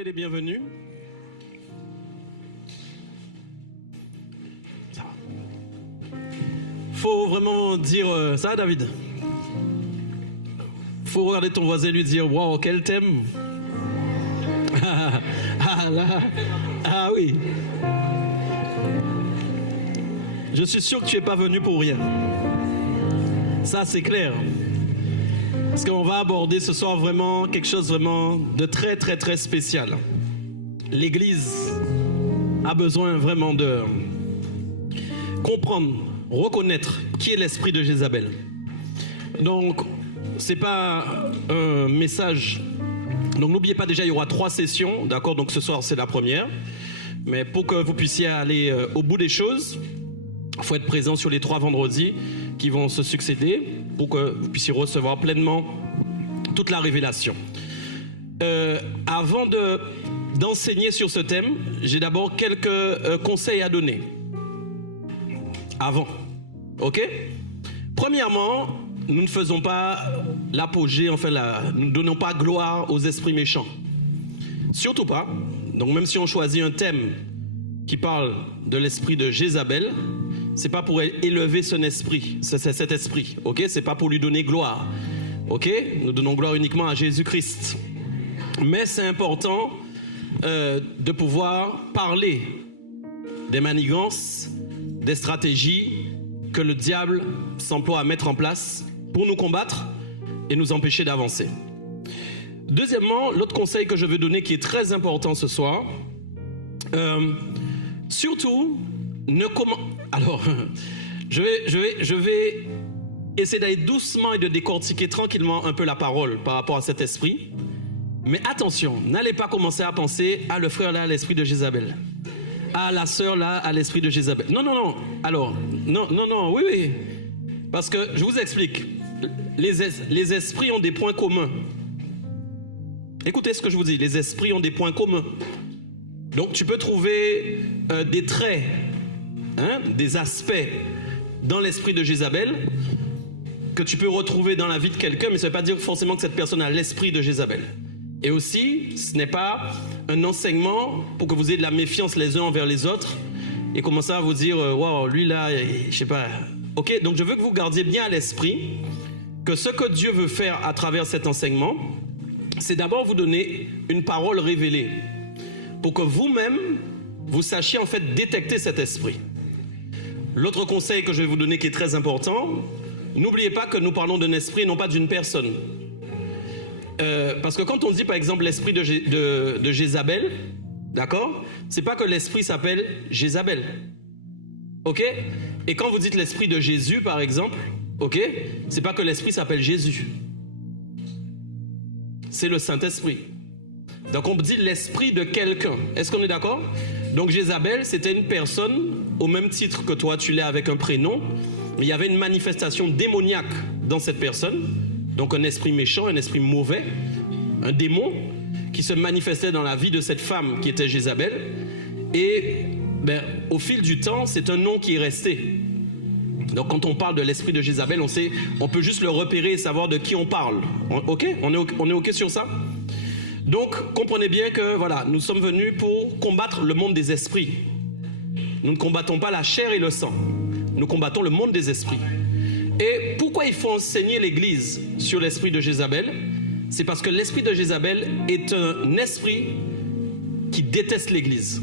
Soyez les bienvenus. Faut vraiment dire ça, David. Faut regarder ton voisin et lui dire waouh, quel thème. Ah oui. Je suis sûr que tu n'es pas venu pour rien. Ça, c'est clair. Parce qu'on va aborder ce soir vraiment quelque chose vraiment de très, très, très spécial. L'Église a besoin vraiment de comprendre, reconnaître qui est l'esprit de Jézabel. Donc, c'est pas un message. Donc, n'oubliez pas déjà, il y aura 3 sessions, d'accord? Donc, ce soir, c'est la première. Mais pour que vous puissiez aller au bout des choses, il faut être présent sur les 3 vendredis qui vont se succéder pour que vous puissiez recevoir pleinement toute la révélation. Avant d'enseigner sur ce thème, j'ai d'abord quelques conseils à donner. Avant, ok? Premièrement, nous ne faisons pas l'apogée, enfin nous ne donnons pas gloire aux esprits méchants. Surtout pas. Donc même si on choisit un thème qui parle de l'esprit de Jézabel, c'est pas pour élever son esprit, cet esprit, ok? C'est pas pour lui donner gloire, ok? Nous donnons gloire uniquement à Jésus-Christ. Mais c'est important de pouvoir parler des manigances, des stratégies que le diable s'emploie à mettre en place pour nous combattre et nous empêcher d'avancer. Deuxièmement, l'autre conseil que je veux donner qui est très important ce soir, surtout, alors, je vais essayer d'aller doucement et de décortiquer tranquillement un peu la parole par rapport à cet esprit. Mais attention, n'allez pas commencer à penser, ah, le frère là a l'esprit de Jézabel. Ah, la sœur là a l'esprit de Jézabel. Non. Alors, non, oui. Parce que, je vous explique, les esprits ont des points communs. Écoutez ce que je vous dis, les esprits ont des points communs. Donc, tu peux trouver des traits, des aspects dans l'esprit de Jézabel que tu peux retrouver dans la vie de quelqu'un, mais ça ne veut pas dire forcément que cette personne a l'esprit de Jézabel. Et aussi, ce n'est pas un enseignement pour que vous ayez de la méfiance les uns envers les autres et commencer à vous dire waouh, lui là, je sais pas. Ok, donc je veux que vous gardiez bien à l'esprit que ce que Dieu veut faire à travers cet enseignement, c'est d'abord vous donner une parole révélée pour que vous-même vous sachiez en fait détecter cet esprit. L'autre conseil que je vais vous donner qui est très important, n'oubliez pas que nous parlons d'un esprit et non pas d'une personne. Parce que quand on dit par exemple l'esprit de Jézabel, d'accord, c'est pas que l'esprit s'appelle Jézabel, ok? Et quand vous dites l'esprit de Jésus par exemple, ok, c'est pas que l'esprit s'appelle Jésus, c'est le Saint-Esprit. Donc on dit l'esprit de quelqu'un. Est-ce qu'on est d'accord? Donc Jézabel, c'était une personne au même titre que toi tu l'es avec un prénom, mais il y avait une manifestation démoniaque dans cette personne. Donc un esprit méchant, un esprit mauvais, un démon qui se manifestait dans la vie de cette femme qui était Jézabel. Et au fil du temps, c'est un nom qui est resté. Donc quand on parle de l'esprit de Jézabel, on peut juste le repérer et savoir de qui on parle. Ok? On est ok sur ça? Donc comprenez bien que voilà, nous sommes venus pour combattre le monde des esprits. Nous ne combattons pas la chair et le sang. Nous combattons le monde des esprits. Et pourquoi il faut enseigner l'Église sur l'esprit de Jézabel? C'est parce que l'esprit de Jézabel est un esprit qui déteste l'Église.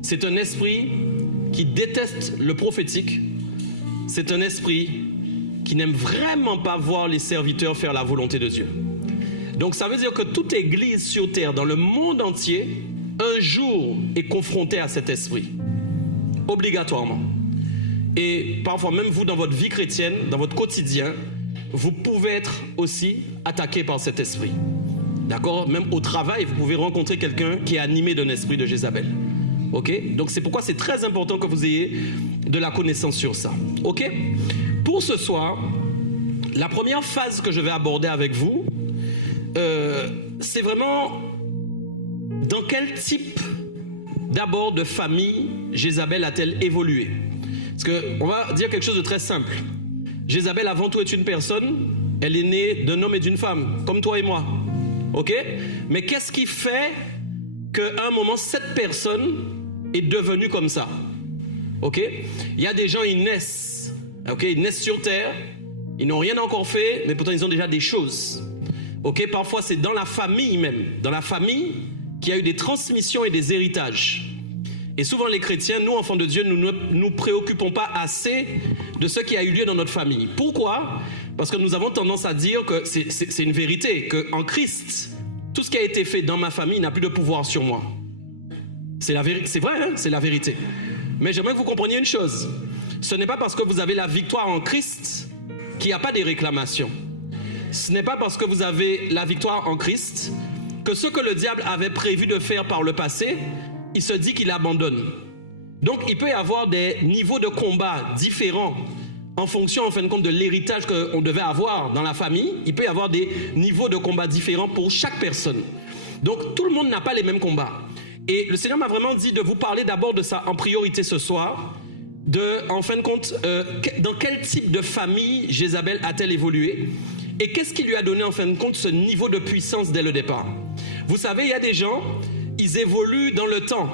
C'est un esprit qui déteste le prophétique. C'est un esprit qui n'aime vraiment pas voir les serviteurs faire la volonté de Dieu. Donc ça veut dire que toute Église sur terre, dans le monde entier, un jour est confrontée à cet esprit. Obligatoirement. Et parfois même vous, dans votre vie chrétienne, dans votre quotidien, vous pouvez être aussi attaqué par cet esprit. D'accord? Même au travail, vous pouvez rencontrer quelqu'un qui est animé d'un esprit de Jézabel. Ok? Donc c'est pourquoi c'est très important que vous ayez de la connaissance sur ça. Ok? Pour ce soir, la première phase que je vais aborder avec vous, c'est vraiment dans quel type d'abord de famille Jézabel a-t-elle évolué? Parce qu'on va dire quelque chose de très simple. Jézabel avant tout est une personne, elle est née d'un homme et d'une femme, comme toi et moi. Ok? Mais qu'est-ce qui fait qu'à un moment, cette personne est devenue comme ça. Ok? Il y a des gens, ils naissent. Ok? Ils naissent sur terre. Ils n'ont rien encore fait, mais pourtant ils ont déjà des choses. Ok? Parfois, c'est dans la famille même. Dans la famille, qu'il y a eu des transmissions et des héritages. Et souvent, les chrétiens, nous, enfants de Dieu, nous ne nous préoccupons pas assez de ce qui a eu lieu dans notre famille. Pourquoi? Parce que nous avons tendance à dire que c'est une vérité, qu'en Christ, tout ce qui a été fait dans ma famille n'a plus de pouvoir sur moi. C'est vrai, hein? C'est la vérité. Mais j'aimerais que vous compreniez une chose. Ce n'est pas parce que vous avez la victoire en Christ qu'il n'y a pas des réclamations. Ce n'est pas parce que vous avez la victoire en Christ que ce que le diable avait prévu de faire par le passé, il se dit qu'il abandonne. Donc il peut y avoir des niveaux de combat différents en fonction, en fin de compte, de l'héritage qu'on devait avoir dans la famille. Il peut y avoir des niveaux de combat différents pour chaque personne. Donc tout le monde n'a pas les mêmes combats. Et le Seigneur m'a vraiment dit de vous parler d'abord de ça en priorité ce soir, en fin de compte, dans quel type de famille Jézabel a-t-elle évolué et qu'est-ce qui lui a donné en fin de compte ce niveau de puissance dès le départ. Vous savez, il y a des gens, ils évoluent dans le temps.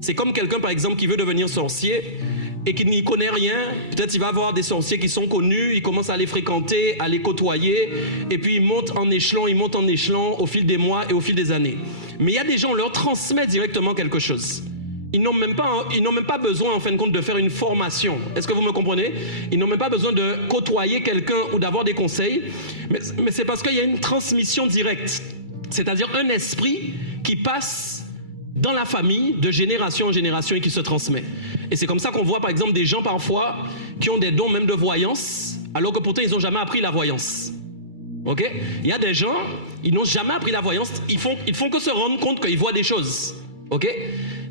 C'est comme quelqu'un, par exemple, qui veut devenir sorcier et qui n'y connaît rien. Peut-être il va avoir des sorciers qui sont connus, il commence à les fréquenter, à les côtoyer, et puis il monte en échelon au fil des mois et au fil des années. Mais il y a des gens, on leur transmet directement quelque chose. Ils n'ont même pas besoin, en fin de compte, de faire une formation. Est-ce que vous me comprenez? Ils n'ont même pas besoin de côtoyer quelqu'un ou d'avoir des conseils. Mais c'est parce qu'il y a une transmission directe. C'est-à-dire un esprit qui passe dans la famille de génération en génération et qui se transmet. Et c'est comme ça qu'on voit par exemple des gens parfois qui ont des dons même de voyance, alors que pourtant ils n'ont jamais appris la voyance. Ok? Il y a des gens, ils n'ont jamais appris la voyance, ils font que se rendre compte qu'ils voient des choses. Ok?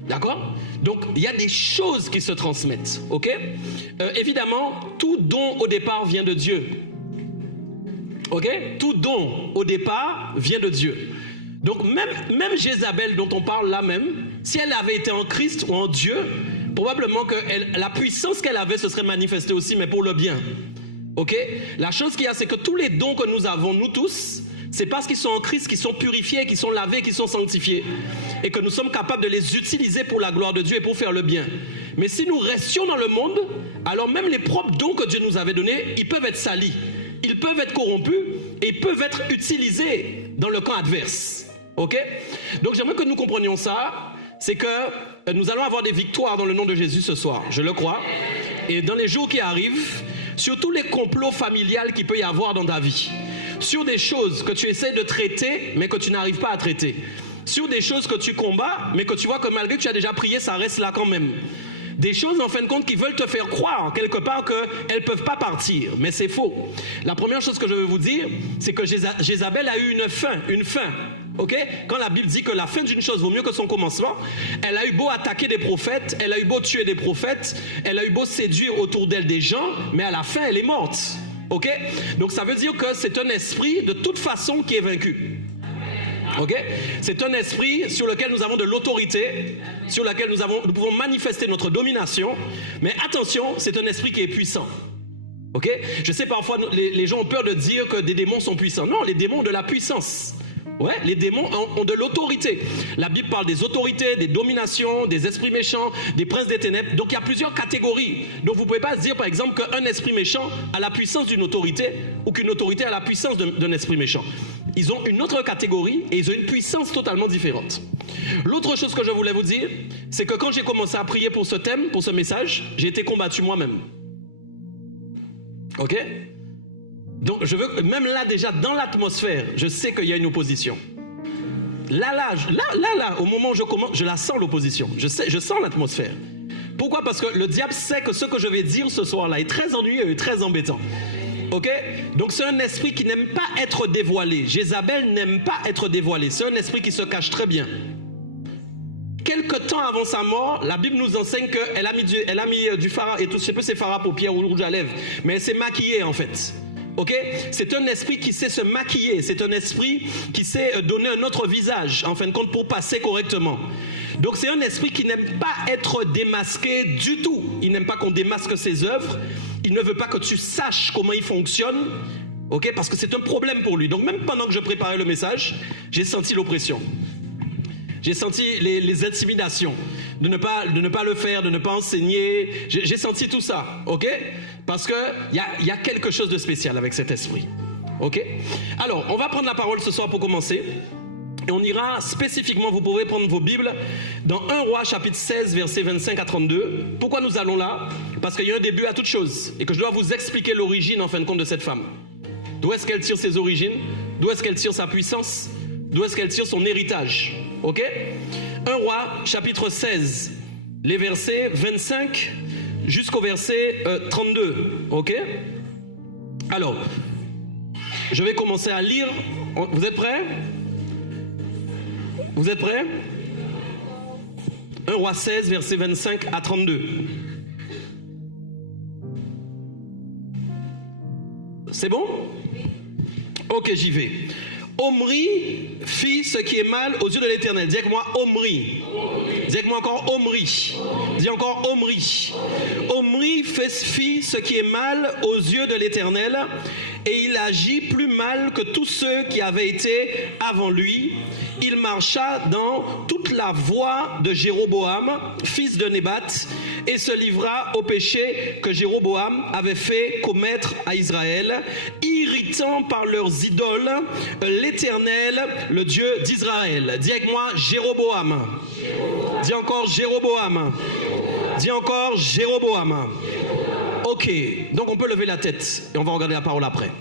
D'accord? Donc il y a des choses qui se transmettent. Ok? Évidemment, tout don au départ vient de Dieu. Ok? Tout don au départ vient de Dieu. Donc même Jézabel dont on parle là même, si elle avait été en Christ ou en Dieu, probablement que la puissance qu'elle avait se serait manifestée aussi, mais pour le bien. Ok? La chose qu'il y a, c'est que tous les dons que nous avons, nous tous, c'est parce qu'ils sont en Christ, qu'ils sont purifiés, qu'ils sont lavés, qu'ils sont sanctifiés. Et que nous sommes capables de les utiliser pour la gloire de Dieu et pour faire le bien. Mais si nous restions dans le monde, alors même les propres dons que Dieu nous avait donnés, ils peuvent être salis. Ils peuvent être corrompus et ils peuvent être utilisés dans le camp adverse. Ok? Donc j'aimerais que nous comprenions ça. C'est que nous allons avoir des victoires dans le nom de Jésus ce soir. Je le crois. Et dans les jours qui arrivent, sur tous les complots familiales qu'il peut y avoir dans ta vie. Sur des choses que tu essaies de traiter, mais que tu n'arrives pas à traiter. Sur des choses que tu combats, mais que tu vois que malgré que tu as déjà prié, ça reste là quand même. Des choses en fin de compte qui veulent te faire croire quelque part qu'elles ne peuvent pas partir. Mais c'est faux. La première chose que je veux vous dire, c'est que Jézabel a eu une fin. Ok? Quand la Bible dit que la fin d'une chose vaut mieux que son commencement, elle a eu beau attaquer des prophètes, elle a eu beau tuer des prophètes, elle a eu beau séduire autour d'elle des gens, mais à la fin elle est morte. Ok? Donc ça veut dire que c'est un esprit de toute façon qui est vaincu. Ok? C'est un esprit sur lequel nous avons de l'autorité, sur lequel nous pouvons manifester notre domination, mais attention, c'est un esprit qui est puissant. Ok? Je sais parfois les gens ont peur de dire que des démons sont puissants. Non, les démons ont de la puissance. Ouais, les démons ont de l'autorité. La Bible parle des autorités, des dominations, des esprits méchants, des princes des ténèbres. Donc il y a plusieurs catégories. Donc vous ne pouvez pas se dire par exemple qu'un esprit méchant a la puissance d'une autorité ou qu'une autorité a la puissance d'un esprit méchant. Ils ont une autre catégorie et ils ont une puissance totalement différente. L'autre chose que je voulais vous dire, c'est que quand j'ai commencé à prier pour ce thème, pour ce message, j'ai été combattu moi-même. Ok? Donc je veux, même là déjà dans l'atmosphère, je sais qu'il y a une opposition. Là, au moment où je commence, je la sens l'opposition. Je sens l'atmosphère. Pourquoi? Parce que le diable sait que ce que je vais dire ce soir-là est très ennuyeux et très embêtant. Ok? Donc c'est un esprit qui n'aime pas être dévoilé. Jézabel n'aime pas être dévoilée. C'est un esprit qui se cache très bien. Quelque temps avant sa mort, la Bible nous enseigne qu'elle a mis du fard et tout, je sais pas si c'est fard à paupières ou rouge à lèvres, mais elle s'est maquillée en fait. Ok? C'est un esprit qui sait se maquiller, c'est un esprit qui sait donner un autre visage, en fin de compte, pour passer correctement. Donc c'est un esprit qui n'aime pas être démasqué du tout. Il n'aime pas qu'on démasque ses œuvres. Il ne veut pas que tu saches comment il fonctionne. Ok? Parce que c'est un problème pour lui. Donc même pendant que je préparais le message, j'ai senti l'oppression. J'ai senti les intimidations de ne pas le faire, de ne pas enseigner. J'ai senti tout ça, ok? Parce qu'il y a quelque chose de spécial avec cet esprit, ok? Alors, on va prendre la parole ce soir pour commencer. Et on ira spécifiquement, vous pouvez prendre vos Bibles, dans 1 Roi chapitre 16, versets 25 à 32. Pourquoi nous allons là? Parce qu'il y a un début à toute chose et que je dois vous expliquer l'origine en fin de compte de cette femme. D'où est-ce qu'elle tire ses origines? D'où est-ce qu'elle tire sa puissance? D'où est-ce qu'elle tire son héritage? Ok? 1 Roi chapitre 16, les versets 25 jusqu'au verset 32. Ok? Alors, je vais commencer à lire. Vous êtes prêts? Vous êtes prêts? 1 Roi 16, versets 25 à 32. C'est bon? Ok, j'y vais. Omri fit ce qui est mal aux yeux de l'Éternel. Dis avec moi Omri. Dis avec moi encore Omri. Dis encore Omri. Omri fit ce qui est mal aux yeux de l'Éternel, et il agit plus mal que tous ceux qui avaient été avant lui. Il marcha dans toute la voie de Jéroboam, fils de Nébat, et se livra au péché que Jéroboam avait fait commettre à Israël, irritant par leurs idoles l'Éternel, le Dieu d'Israël. Dis avec moi Jéroboam. Dis encore Jéroboam. Dis encore Jéroboam. Ok, donc on peut lever la tête et on va regarder la parole après.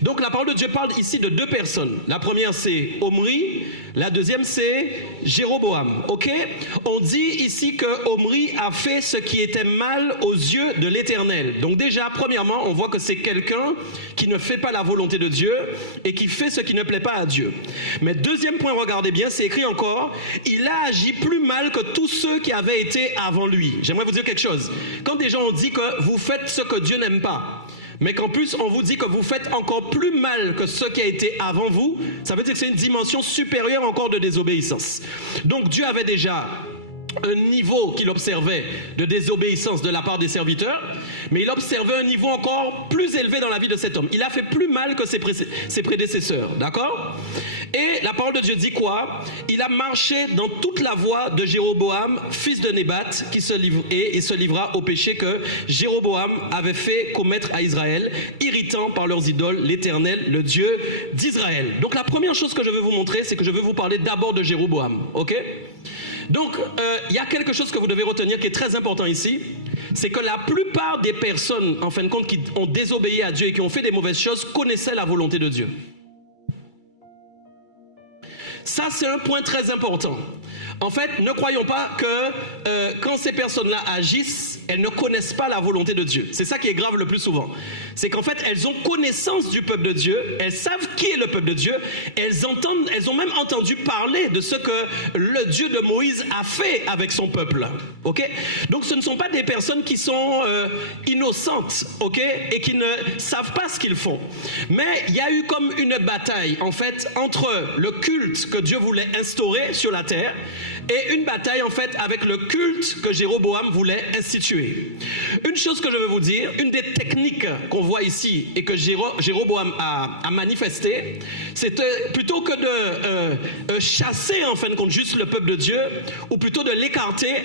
Donc la parole de Dieu parle ici de deux personnes. La première c'est Omri, la deuxième c'est Jéroboam. Ok, on dit ici que Omri a fait ce qui était mal aux yeux de l'Éternel. Donc déjà, premièrement, on voit que c'est quelqu'un qui ne fait pas la volonté de Dieu et qui fait ce qui ne plaît pas à Dieu. Mais deuxième point, regardez bien, c'est écrit encore, il a agi plus mal que tous ceux qui avaient été avant lui. J'aimerais vous dire quelque chose. Quand des gens ont dit que vous faites ce que Dieu n'aime pas, mais qu'en plus on vous dit que vous faites encore plus mal que ce qui a été avant vous, ça veut dire que c'est une dimension supérieure encore de désobéissance. Donc Dieu avait déjà un niveau qu'il observait de désobéissance de la part des serviteurs, mais il observait un niveau encore plus élevé dans la vie de cet homme. Il a fait plus mal que ses prédécesseurs, d'accord? Et la parole de Dieu dit quoi? Il a marché dans toute la voie de Jéroboam, fils de Nébat, qui se livra au péché que Jéroboam avait fait commettre à Israël, irritant par leurs idoles l'Éternel, le Dieu d'Israël. Donc la première chose que je veux vous montrer, c'est que je veux vous parler d'abord de Jéroboam, ok? Donc, il y a quelque chose que vous devez retenir qui est très important ici, c'est que la plupart des personnes, en fin de compte, qui ont désobéi à Dieu et qui ont fait des mauvaises choses, connaissaient la volonté de Dieu. Ça, c'est un point très important. En fait, ne croyons pas que quand ces personnes-là agissent, elles ne connaissent pas la volonté de Dieu. C'est ça qui est grave le plus souvent. C'est qu'en fait, elles ont connaissance du peuple de Dieu, elles savent qui est le peuple de Dieu, elles ont même entendu parler de ce que le Dieu de Moïse a fait avec son peuple. Okay? Donc ce ne sont pas des personnes qui sont innocentes, okay? Et qui ne savent pas ce qu'ils font. Mais il y a eu comme une bataille, en fait, entre le culte que Dieu voulait instaurer sur la terre et une bataille en fait avec le culte que Jéroboam voulait instituer. Une chose que je veux vous dire, une des techniques qu'on voit ici et que Jéroboam a manifesté, c'était plutôt que de chasser en fin de compte juste le peuple de Dieu, ou plutôt de l'écarter,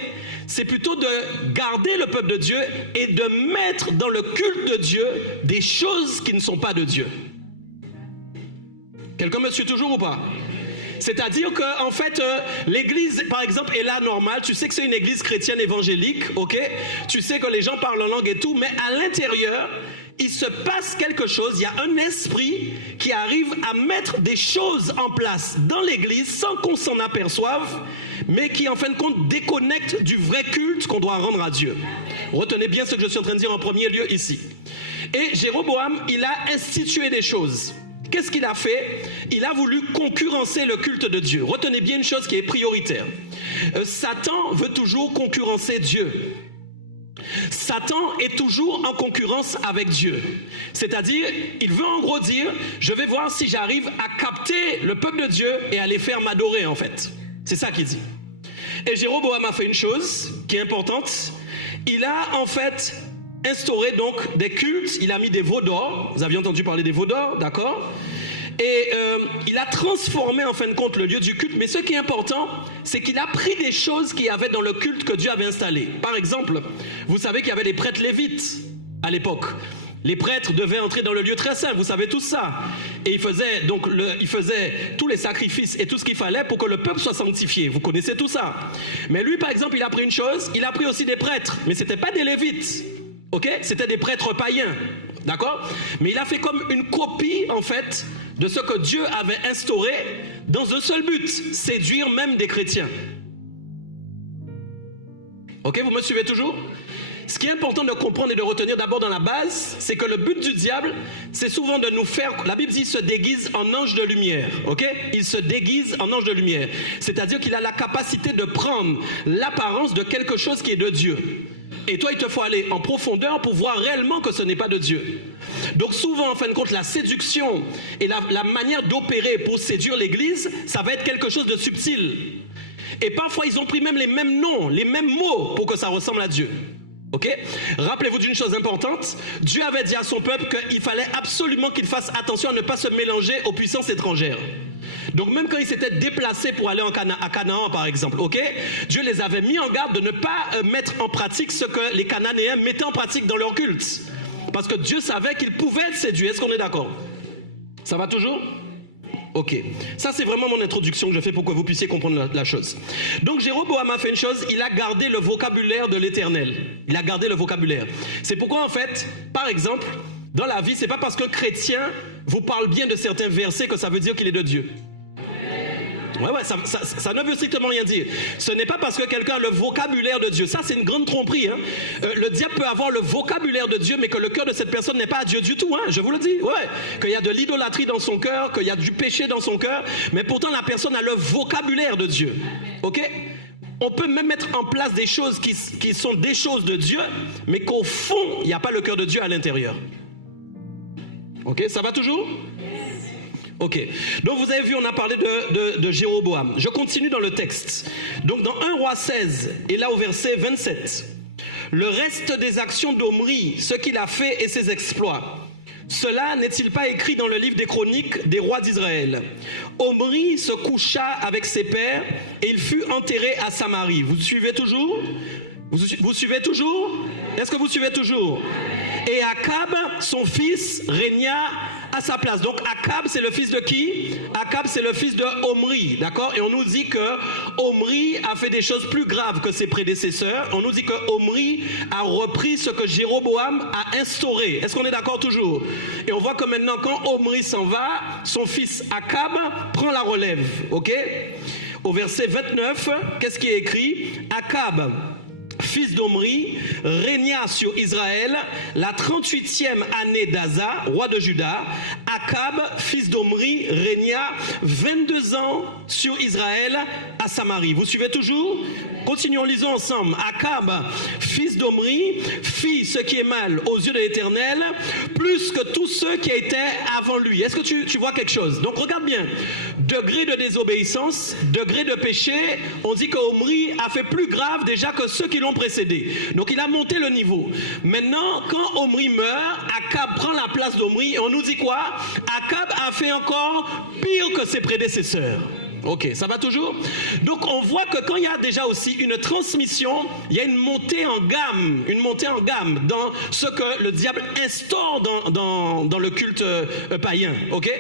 c'est plutôt de garder le peuple de Dieu et de mettre dans le culte de Dieu des choses qui ne sont pas de Dieu. Quelqu'un me suit toujours ou pas? C'est-à-dire que en fait, l'église, par exemple, est là normale. Tu sais que c'est une église chrétienne évangélique, ok? Tu sais que les gens parlent en langue et tout, mais à l'intérieur, il se passe quelque chose. Il y a un esprit qui arrive à mettre des choses en place dans l'église sans qu'on s'en aperçoive, mais qui en fin de compte déconnecte du vrai culte qu'on doit rendre à Dieu. Retenez bien ce que je suis en train de dire en premier lieu ici. Et Jéroboam, il a institué des choses. Qu'est-ce qu'il a fait? Il a voulu concurrencer le culte de Dieu. Retenez bien une chose qui est prioritaire. Satan veut toujours concurrencer Dieu. Satan est toujours en concurrence avec Dieu. C'est-à-dire, il veut en gros dire, je vais voir si j'arrive à capter le peuple de Dieu et à les faire m'adorer en fait. C'est ça qu'il dit. Et Jéroboam a fait une chose qui est importante. Il a en fait instauré donc des cultes, il a mis des veaux d'or, vous aviez entendu parler des veaux d'or, d'accord? Et il a transformé en fin de compte le lieu du culte. Mais ce qui est important, c'est qu'il a pris des choses qu'il y avait dans le culte que Dieu avait installé. Par exemple, vous savez qu'il y avait les prêtres lévites à l'époque. Les prêtres devaient entrer dans le lieu très saint, vous savez tout ça. Et ils faisaient tous les sacrifices et tout ce qu'il fallait pour que le peuple soit sanctifié. Vous connaissez tout ça. Mais lui, par exemple, il a pris une chose, il a pris aussi des prêtres. Mais ce n'était pas des lévites, ok? C'était des prêtres païens, d'accord? Mais il a fait comme une copie, en fait, de ce que Dieu avait instauré dans un seul but, séduire même des chrétiens. Ok, vous me suivez toujours? Ce qui est important de comprendre et de retenir d'abord dans la base, c'est que le but du diable, c'est souvent de nous faire... La Bible dit, il se déguise en ange de lumière, ok? Il se déguise en ange de lumière. C'est-à-dire qu'il a la capacité de prendre l'apparence de quelque chose qui est de Dieu. Et toi, il te faut aller en profondeur pour voir réellement que ce n'est pas de Dieu. Donc souvent, en fin de compte, la séduction et la manière d'opérer pour séduire l'Église, ça va être quelque chose de subtil. Et parfois, ils ont pris même les mêmes noms, les mêmes mots pour que ça ressemble à Dieu. Ok? Rappelez-vous d'une chose importante, Dieu avait dit à son peuple qu'il fallait absolument qu'il fasse attention à ne pas se mélanger aux puissances étrangères. Donc même quand ils s'étaient déplacés pour aller à Canaan par exemple, ok, Dieu les avait mis en garde de ne pas mettre en pratique ce que les Cananéens mettaient en pratique dans leur culte. Parce que Dieu savait qu'ils pouvaient être séduits. Est-ce qu'on est d'accord? Ça va toujours? Ok, ça c'est vraiment mon introduction que je fais pour que vous puissiez comprendre la chose. Donc Jéroboam a fait une chose, il a gardé le vocabulaire de l'Éternel. Il a gardé le vocabulaire. C'est pourquoi en fait, par exemple, dans la vie, c'est pas parce qu'un chrétien vous parle bien de certains versets que ça veut dire qu'il est de Dieu. Ouais, ça ne veut strictement rien dire. Ce n'est pas parce que quelqu'un a le vocabulaire de Dieu. Ça, c'est une grande tromperie. Hein. Le diable peut avoir le vocabulaire de Dieu, mais que le cœur de cette personne n'est pas à Dieu du tout. Hein. Je vous le dis. Ouais. Qu'il y a de l'idolâtrie dans son cœur, qu'il y a du péché dans son cœur, mais pourtant la personne a le vocabulaire de Dieu. Ok? On peut même mettre en place des choses qui sont des choses de Dieu, mais qu'au fond, il n'y a pas le cœur de Dieu à l'intérieur. Ok? Ça va toujours? Ok, donc vous avez vu, on a parlé de Jéroboam. Je continue dans le texte. Donc dans 1 Roi 16, et là au verset 27, le reste des actions d'Omri, ce qu'il a fait et ses exploits, cela n'est-il pas écrit dans le livre des chroniques des rois d'Israël? Omri se coucha avec ses pères et il fut enterré à Samarie. Vous suivez toujours? Vous suivez toujours? Est-ce que vous suivez toujours? Et Akab, son fils, régna à sa place. Donc Akab, c'est le fils de qui? Akab, c'est le fils de Omri, d'accord? Et on nous dit que Omri a fait des choses plus graves que ses prédécesseurs. On nous dit que Omri a repris ce que Jéroboam a instauré. Est-ce qu'on est d'accord toujours? Et on voit que maintenant, quand Omri s'en va, son fils Akab prend la relève, ok? Au verset 29, qu'est-ce qui est écrit? Akab, fils d'Omri, régna sur Israël la 38e année d'Asa, roi de Juda. Akab, fils d'Omri, régna 22 ans sur Israël à Samarie. Vous suivez toujours? Continuons, lisons ensemble. Akab, fils d'Omri, fit ce qui est mal aux yeux de l'Éternel, plus que tous ceux qui étaient avant lui. Est-ce que tu vois quelque chose? Donc regarde bien. Degré de désobéissance, degré de péché, on dit qu'Omri a fait plus grave déjà que ceux qui l'ont précédé. Donc il a monté le niveau. Maintenant, quand Omri meurt, Akab prend la place d'Omri et on nous dit quoi? Akab a fait encore pire que ses prédécesseurs. Ok, ça va toujours? Donc on voit que quand il y a déjà aussi une transmission, il y a une montée en gamme dans ce que le diable instaure dans le culte païen. Ok?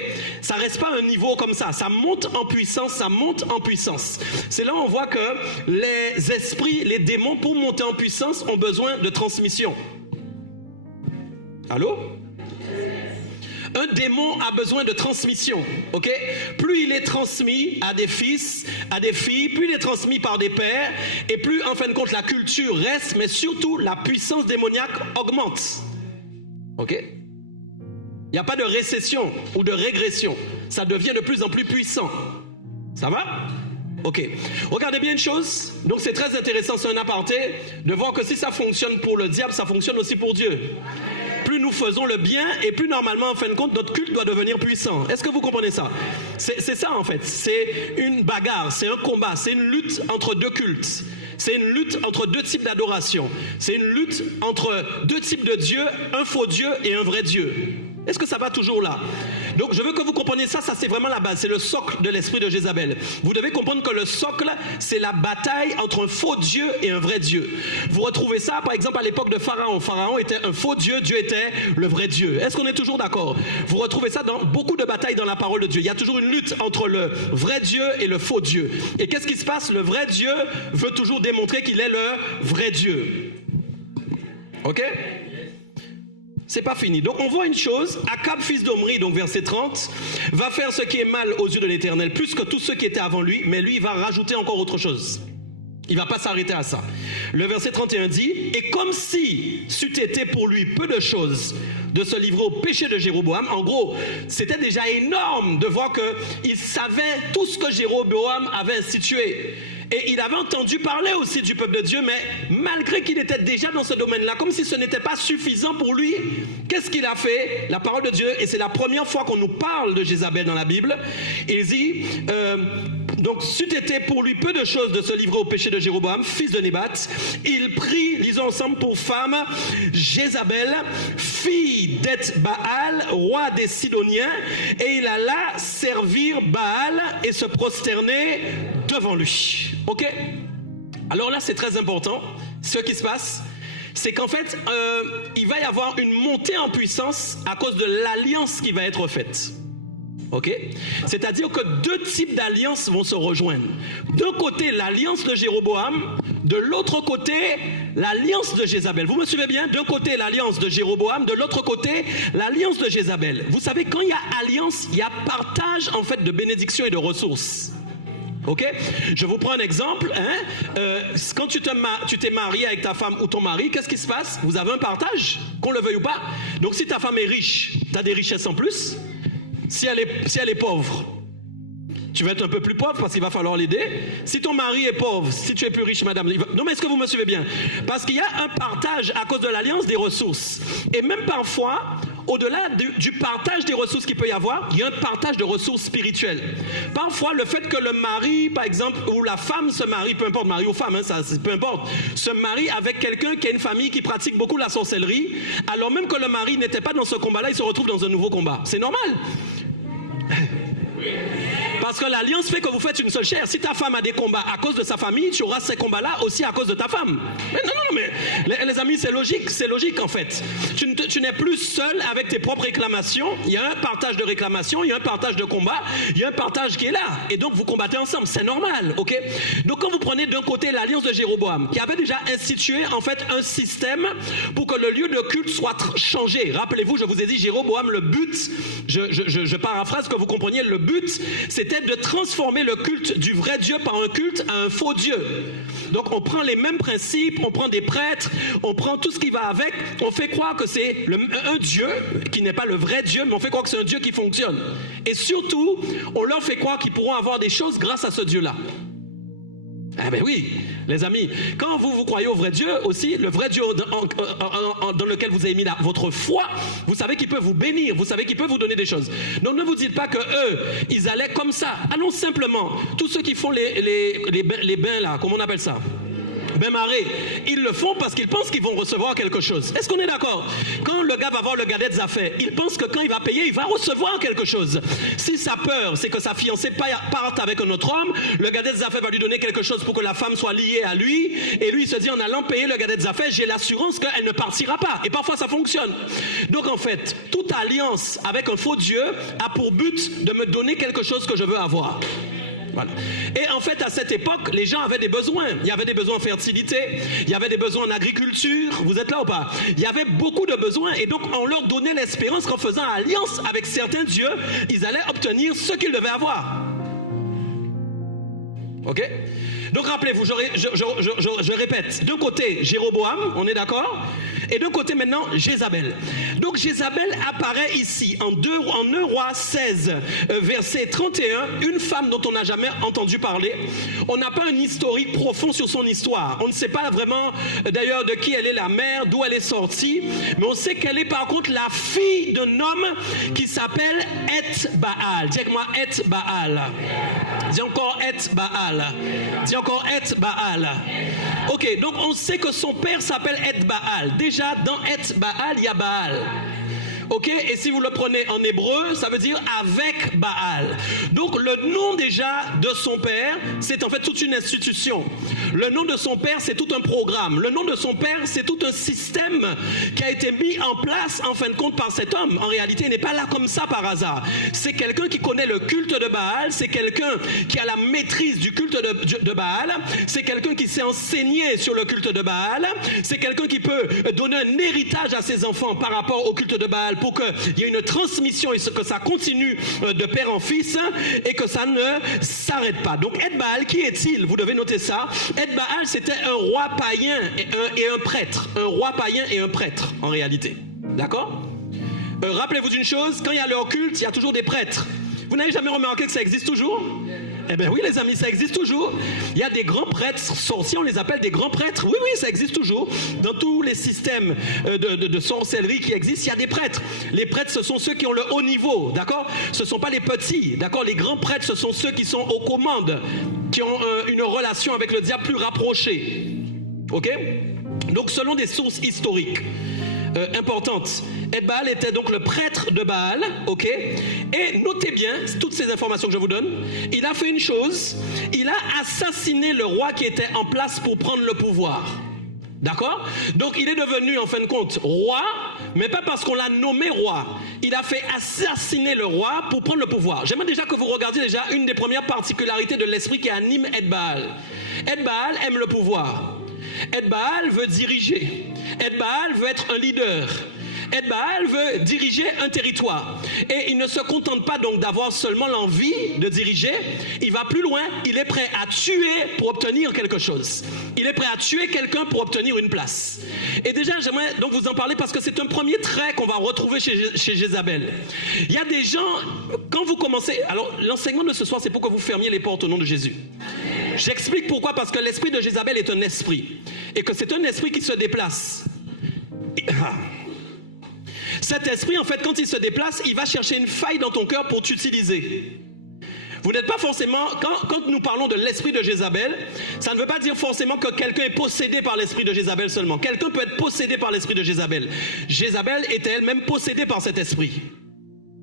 Ça reste pas un niveau comme ça monte en puissance, ça monte en puissance. C'est là où on voit que les esprits, les démons, pour monter en puissance, ont besoin de transmission. Allô? Un démon a besoin de transmission, ok? Plus il est transmis à des fils, à des filles, plus il est transmis par des pères, et plus en fin de compte la culture reste, mais surtout la puissance démoniaque augmente, ok? Il n'y a pas de récession ou de régression, ça devient de plus en plus puissant. Ça va? Ok. Regardez bien une chose, donc c'est très intéressant, c'est un aparté, de voir que si ça fonctionne pour le diable, ça fonctionne aussi pour Dieu. Plus nous faisons le bien et plus normalement en fin de compte notre culte doit devenir puissant. Est-ce que vous comprenez ça? C'est ça en fait, c'est une bagarre, c'est un combat, c'est une lutte entre deux cultes. C'est une lutte entre deux types d'adoration. C'est une lutte entre deux types de dieux, un faux Dieu et un vrai Dieu. Est-ce que ça va toujours là? Donc je veux que vous compreniez ça c'est vraiment la base, c'est le socle de l'esprit de Jézabel. Vous devez comprendre que le socle, c'est la bataille entre un faux Dieu et un vrai Dieu. Vous retrouvez ça par exemple à l'époque de Pharaon. Pharaon était un faux Dieu, Dieu était le vrai Dieu. Est-ce qu'on est toujours d'accord? Vous retrouvez ça dans beaucoup de batailles dans la parole de Dieu. Il y a toujours une lutte entre le vrai Dieu et le faux Dieu. Et qu'est-ce qui se passe? Le vrai Dieu veut toujours démontrer qu'il est le vrai Dieu. Ok? C'est pas fini. Donc on voit une chose, Akab, fils d'Omri, donc verset 30, va faire ce qui est mal aux yeux de l'Éternel, plus que tous ceux qui étaient avant lui, mais lui il va rajouter encore autre chose. Il ne va pas s'arrêter à ça. Le verset 31 dit, et comme si c'eût été pour lui peu de choses de se livrer au péché de Jéroboam, en gros, c'était déjà énorme de voir qu'il savait tout ce que Jéroboam avait institué. Et il avait entendu parler aussi du peuple de Dieu, mais malgré qu'il était déjà dans ce domaine-là, comme si ce n'était pas suffisant pour lui, qu'est-ce qu'il a fait? La parole de Dieu, et c'est la première fois qu'on nous parle de Jézabel dans la Bible, il dit, donc c'eût été pour lui peu de choses de se livrer au péché de Jéroboam, fils de Nébat, il prit, lisons ensemble, pour femme Jézabel, fille d'Eth-Baal, roi des Sidoniens, et il alla servir Baal et se prosterner devant lui. Ok? Alors là, c'est très important. Ce qui se passe, c'est qu'en fait, il va y avoir une montée en puissance à cause de l'alliance qui va être faite. Ok? C'est-à-dire que deux types d'alliances vont se rejoindre. D'un côté, l'alliance de Jéroboam, de l'autre côté, l'alliance de Jézabel. Vous me suivez bien? D'un côté, l'alliance de Jéroboam, de l'autre côté, l'alliance de Jézabel. Vous savez, quand il y a alliance, il y a partage en fait de bénédictions et de ressources. Ok? Je vous prends un exemple. Quand tu t'es marié avec ta femme ou ton mari, qu'est-ce qui se passe? Vous avez un partage, qu'on le veuille ou pas. Donc si ta femme est riche, tu as des richesses en plus. Si elle est pauvre, tu vas être un peu plus pauvre parce qu'il va falloir l'aider. Si ton mari est pauvre, si tu es plus riche, madame... Non, mais est-ce que vous me suivez bien? Parce qu'il y a un partage à cause de l'alliance des ressources. Et même parfois, au-delà du partage des ressources qu'il peut y avoir, il y a un partage de ressources spirituelles. Parfois, le fait que le mari, par exemple, ou la femme se marie, peu importe, mari ou femme, hein, ça, peu importe, se marie avec quelqu'un qui a une famille qui pratique beaucoup la sorcellerie, alors même que le mari n'était pas dans ce combat-là, il se retrouve dans un nouveau combat. C'est normal. Parce que l'alliance fait que vous faites une seule chair. Si ta femme a des combats à cause de sa famille, tu auras ces combats-là aussi à cause de ta femme. Mais non, mais les amis, c'est logique en fait. Tu n'es plus seul avec tes propres réclamations. Il y a un partage de réclamations, il y a un partage de combat, il y a un partage qui est là. Et donc vous combattez ensemble, c'est normal, ok? Donc quand vous prenez d'un côté l'alliance de Jéroboam, qui avait déjà institué en fait un système pour que le lieu de culte soit changé. Rappelez-vous, je vous ai dit, Jéroboam, le but, je paraphrase que vous compreniez, le but, c'était de transformer le culte du vrai Dieu par un culte à un faux Dieu. Donc on prend les mêmes principes, on prend des prêtres, on prend tout ce qui va avec, on fait croire que c'est un Dieu qui n'est pas le vrai Dieu, mais on fait croire que c'est un Dieu qui fonctionne. Et surtout, on leur fait croire qu'ils pourront avoir des choses grâce à ce Dieu-là. Ah ben oui, les amis, quand vous croyez au vrai Dieu aussi, le vrai Dieu dans lequel vous avez mis votre foi, vous savez qu'il peut vous bénir, vous savez qu'il peut vous donner des choses. Donc ne vous dites pas que eux, ils allaient comme ça. Allons simplement, tous ceux qui font les bains là, comment on appelle ça? Ben marré, ils le font parce qu'ils pensent qu'ils vont recevoir quelque chose. Est-ce qu'on est d'accord? Quand le gars va voir le gars des affaires, il pense que quand il va payer, il va recevoir quelque chose. Si sa peur, c'est que sa fiancée parte avec un autre homme, le gars des affaires va lui donner quelque chose pour que la femme soit liée à lui, et lui il se dit en allant payer le gars des affaires, j'ai l'assurance qu'elle ne partira pas. Et parfois ça fonctionne. Donc en fait, toute alliance avec un faux Dieu a pour but de me donner quelque chose que je veux avoir. Voilà. Et en fait, à cette époque, les gens avaient des besoins. Il y avait des besoins en fertilité, il y avait des besoins en agriculture. Vous êtes là ou pas? Il y avait beaucoup de besoins. Et donc, on leur donnait l'espérance qu'en faisant alliance avec certains dieux, ils allaient obtenir ce qu'ils devaient avoir. Ok? Donc, rappelez-vous, je répète. D'un côté, Jéroboam, on est d'accord? Et d'un côté maintenant, Jézabel. Donc Jézabel apparaît ici en 1 Roi 16, verset 31, une femme dont on n'a jamais entendu parler. On n'a pas un historique profond sur son histoire. On ne sait pas vraiment d'ailleurs de qui elle est la mère, d'où elle est sortie. Mais on sait qu'elle est par contre la fille d'un homme qui s'appelle Eth-Baal. Dis avec moi Eth-Baal. Dis encore Eth-Baal. Dis encore Eth-Baal. Ok, donc on sait que son père s'appelle Eth-Baal. Déjà, dans Eth-Baal, il y a Baal. Ok, et si vous le prenez en hébreu, ça veut dire avec Baal. Donc le nom déjà de son père, c'est en fait toute une institution. Le nom de son père, c'est tout un programme. Le nom de son père, c'est tout un système qui a été mis en place en fin de compte par cet homme. En réalité, il n'est pas là comme ça par hasard. C'est quelqu'un qui connaît le culte de Baal, c'est quelqu'un qui a la maîtrise du culte de Baal, c'est quelqu'un qui s'est enseigné sur le culte de Baal, c'est quelqu'un qui peut donner un héritage à ses enfants par rapport au culte de Baal pour qu'il y ait une transmission et que ça continue de père en fils et que ça ne s'arrête pas. Donc Ed Baal, qui est-il? Vous devez noter ça. Ed Baal, c'était un roi païen et un prêtre. Un roi païen et un prêtre, en réalité. D'accord? Rappelez-vous d'une chose, quand il y a leur culte, il y a toujours des prêtres. Vous n'avez jamais remarqué que ça existe toujours? Eh bien oui les amis, ça existe toujours. Il y a des grands prêtres sorciers, on les appelle des grands prêtres. Oui, ça existe toujours. Dans tous les systèmes de sorcellerie qui existent, il y a des prêtres. Les prêtres, ce sont ceux qui ont le haut niveau, d'accord? Ce ne sont pas les petits, d'accord? Les grands prêtres, ce sont ceux qui sont aux commandes, qui ont une relation avec le diable plus rapprochée. Ok? Donc selon des sources historiques importantes, Ed Baal était donc le prêtre de Baal, ok? Et notez bien toutes ces informations que je vous donne. Il a fait une chose, il a assassiné le roi qui était en place pour prendre le pouvoir. D'accord? Donc il est devenu en fin de compte roi, mais pas parce qu'on l'a nommé roi. Il a fait assassiner le roi pour prendre le pouvoir. J'aimerais déjà que vous regardiez déjà une des premières particularités de l'esprit qui anime Ed Baal. Ed Baal aime le pouvoir. Ed Baal veut diriger. Ed Baal veut être un leader. Ed Baal veut diriger un territoire. Et il ne se contente pas donc d'avoir seulement l'envie de diriger. Il va plus loin. Il est prêt à tuer pour obtenir quelque chose. Il est prêt à tuer quelqu'un pour obtenir une place. Et déjà, j'aimerais donc vous en parler parce que c'est un premier trait qu'on va retrouver chez Jézabel. Il y a des gens, quand vous commencez... Alors, l'enseignement de ce soir, c'est pour que vous fermiez les portes au nom de Jésus. J'explique pourquoi, parce que l'esprit de Jézabel est un esprit. Et que c'est un esprit qui se déplace. Cet esprit, en fait, quand il se déplace, il va chercher une faille dans ton cœur pour t'utiliser. Vous n'êtes pas forcément... Quand nous parlons de l'esprit de Jézabel, ça ne veut pas dire forcément que quelqu'un est possédé par l'esprit de Jézabel seulement. Quelqu'un peut être possédé par l'esprit de Jézabel. Jézabel était elle-même possédée par cet esprit.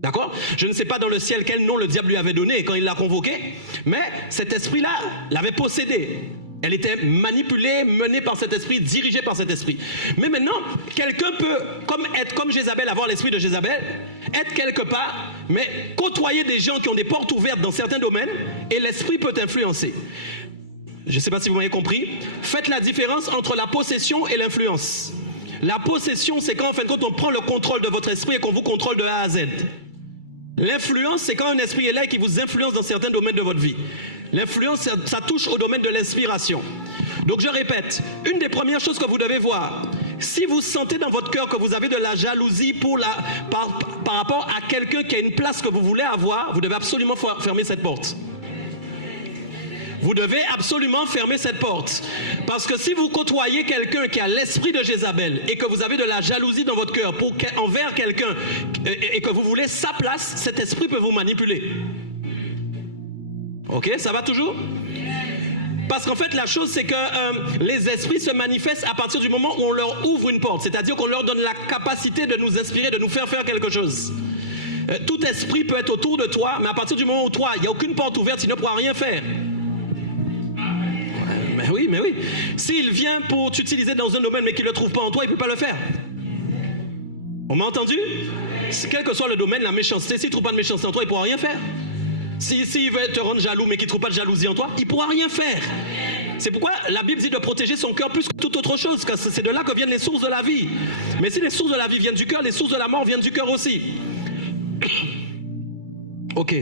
D'accord? Je ne sais pas dans le ciel quel nom le diable lui avait donné quand il l'a convoqué, mais cet esprit-là l'avait possédée. Elle était manipulée, menée par cet esprit, dirigée par cet esprit. Mais maintenant, quelqu'un peut, être comme Jézabel, avoir l'esprit de Jézabel, être quelque part, mais côtoyer des gens qui ont des portes ouvertes dans certains domaines, et l'esprit peut influencer. Je ne sais pas si vous m'avez compris. Faites la différence entre la possession et l'influence. La possession, c'est quand en fin de compte on prend le contrôle de votre esprit et qu'on vous contrôle de A à Z. L'influence, c'est quand un esprit est là et qui vous influence dans certains domaines de votre vie. L'influence, ça touche au domaine de l'inspiration. Donc je répète, une des premières choses que vous devez voir, si vous sentez dans votre cœur que vous avez de la jalousie par rapport à quelqu'un qui a une place que vous voulez avoir, vous devez absolument fermer cette porte. Vous devez absolument fermer cette porte. Parce que si vous côtoyez quelqu'un qui a l'esprit de Jézabel et que vous avez de la jalousie dans votre cœur envers quelqu'un et que vous voulez sa place, cet esprit peut vous manipuler. Ok, ça va toujours? Parce qu'en fait, la chose, c'est que les esprits se manifestent à partir du moment où on leur ouvre une porte. C'est-à-dire qu'on leur donne la capacité de nous inspirer, de nous faire quelque chose. Tout esprit peut être autour de toi, mais à partir du moment où toi, il n'y a aucune porte ouverte, il ne pourra rien faire. Mais oui. S'il vient pour t'utiliser dans un domaine mais qu'il ne le trouve pas en toi, il ne peut pas le faire. On m'a entendu? Quel que soit le domaine, la méchanceté, s'il ne trouve pas de méchanceté en toi, il ne pourra rien faire. S'il veut te rendre jaloux mais qu'il ne trouve pas de jalousie en toi, il ne pourra rien faire. C'est pourquoi la Bible dit de protéger son cœur plus que toute autre chose, parce que c'est de là que viennent les sources de la vie. Mais si les sources de la vie viennent du cœur, les sources de la mort viennent du cœur aussi. Ok,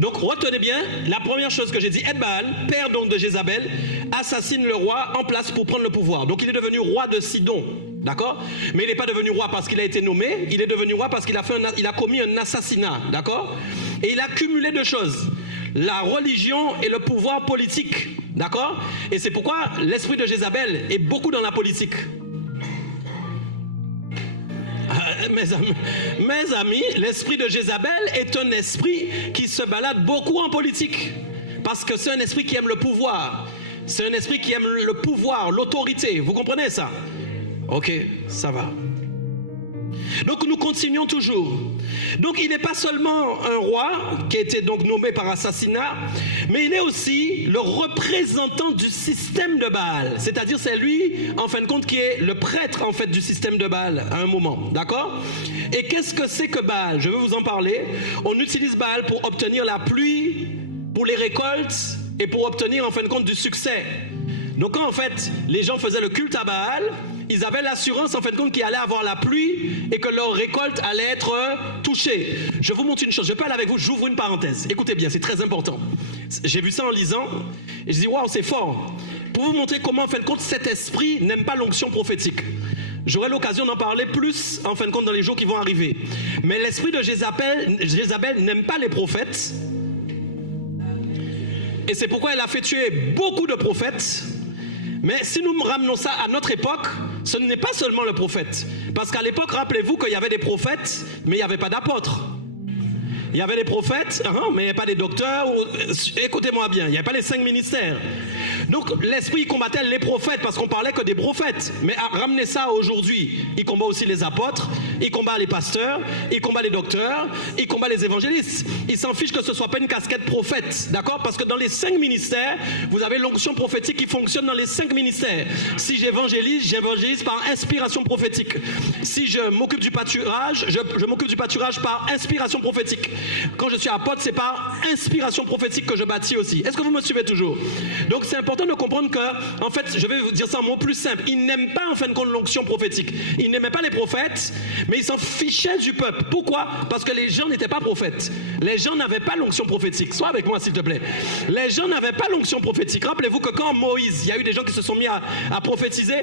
donc retenez bien, la première chose que j'ai dit, Ed Baal, père donc de Jézabel, assassine le roi en place pour prendre le pouvoir. Donc il est devenu roi de Sidon, d'accord? Mais il n'est pas devenu roi parce qu'il a été nommé, il est devenu roi parce qu'il a commis un assassinat, d'accord? Et il a cumulé deux choses, la religion et le pouvoir politique, d'accord? Et c'est pourquoi l'esprit de Jézabel est beaucoup dans la politique. Mes amis, l'esprit de Jézabel est un esprit qui se balade beaucoup en politique. Parce que c'est un esprit qui aime le pouvoir. C'est un esprit qui aime le pouvoir, l'autorité. Vous comprenez ça? Ok, ça va. Donc nous continuons toujours. Donc il n'est pas seulement un roi qui a été donc nommé par assassinat, mais il est aussi le représentant du système de Baal. C'est-à-dire c'est lui, en fin de compte, qui est le prêtre en fait du système de Baal à un moment. D'accord? Et qu'est-ce que c'est que Baal? Je vais vous en parler. On utilise Baal pour obtenir la pluie, pour les récoltes et pour obtenir en fin de compte du succès. Donc quand en fait les gens faisaient le culte à Baal, ils avaient l'assurance en fin de compte qu'il allait avoir la pluie et que leur récolte allait être touchée. Je vous montre une chose, je peux aller avec vous, j'ouvre une parenthèse. Écoutez bien, c'est très important. J'ai vu ça en lisant et je dis waouh, c'est fort. Pour vous montrer comment en fin de compte cet esprit n'aime pas l'onction prophétique. J'aurai l'occasion d'en parler plus en fin de compte dans les jours qui vont arriver. Mais l'esprit de Jézabel n'aime pas les prophètes. Et c'est pourquoi elle a fait tuer beaucoup de prophètes. Mais si nous ramenons ça à notre époque, ce n'est pas seulement le prophète. Parce qu'à l'époque, rappelez-vous qu'il y avait des prophètes, mais il n'y avait pas d'apôtres. Il y avait des prophètes, mais il n'y avait pas des docteurs. Écoutez-moi bien, il n'y avait pas les 5 ministères. Donc l'esprit combattait les prophètes parce qu'on parlait que des prophètes. Mais à ramener ça aujourd'hui, il combat aussi les apôtres, il combat les pasteurs, il combat les docteurs, il combat les évangélistes. Il s'en fiche que ce ne soit pas une casquette prophète, d'accord? Parce que dans les 5 ministères, vous avez l'onction prophétique qui fonctionne dans les 5 ministères. Si j'évangélise par inspiration prophétique. Si je m'occupe du pâturage, je m'occupe du pâturage par inspiration prophétique. Quand je suis apôtre, c'est par inspiration prophétique que je bâtis aussi. Est-ce que vous me suivez toujours? Donc c'est important de comprendre que, en fait, je vais vous dire ça en mot plus simple. Il n'aime pas en fin de compte l'onction prophétique. Il n'aimait pas les prophètes, mais il s'en fichait du peuple. Pourquoi? Parce que les gens n'étaient pas prophètes. Les gens n'avaient pas l'onction prophétique. Sois avec moi s'il te plaît. Les gens n'avaient pas l'onction prophétique. Rappelez-vous que quand Moïse, il y a eu des gens qui se sont mis à prophétiser,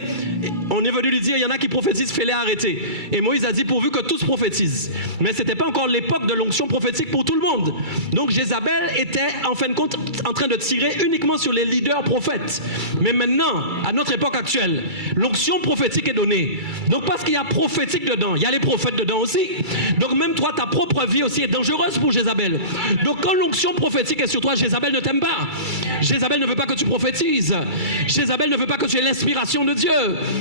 on est venu lui dire, il y en a qui prophétisent, fais-les arrêter. Et Moïse a dit, pourvu que tous prophétisent. Mais ce n'était pas encore l'époque de l'onction prophétique pour tout le monde. Donc Jézabel était en fin de compte en train de tirer uniquement sur les leaders prophètes. Mais maintenant, à notre époque actuelle, l'onction prophétique est donnée. Donc parce qu'il y a prophétique dedans, il y a les prophètes dedans aussi. Donc même toi, ta propre vie aussi est dangereuse pour Jézabel. Donc quand l'onction prophétique est sur toi, Jézabel ne t'aime pas. Jézabel ne veut pas que tu prophétises. Jézabel ne veut pas que tu aies l'inspiration de Dieu.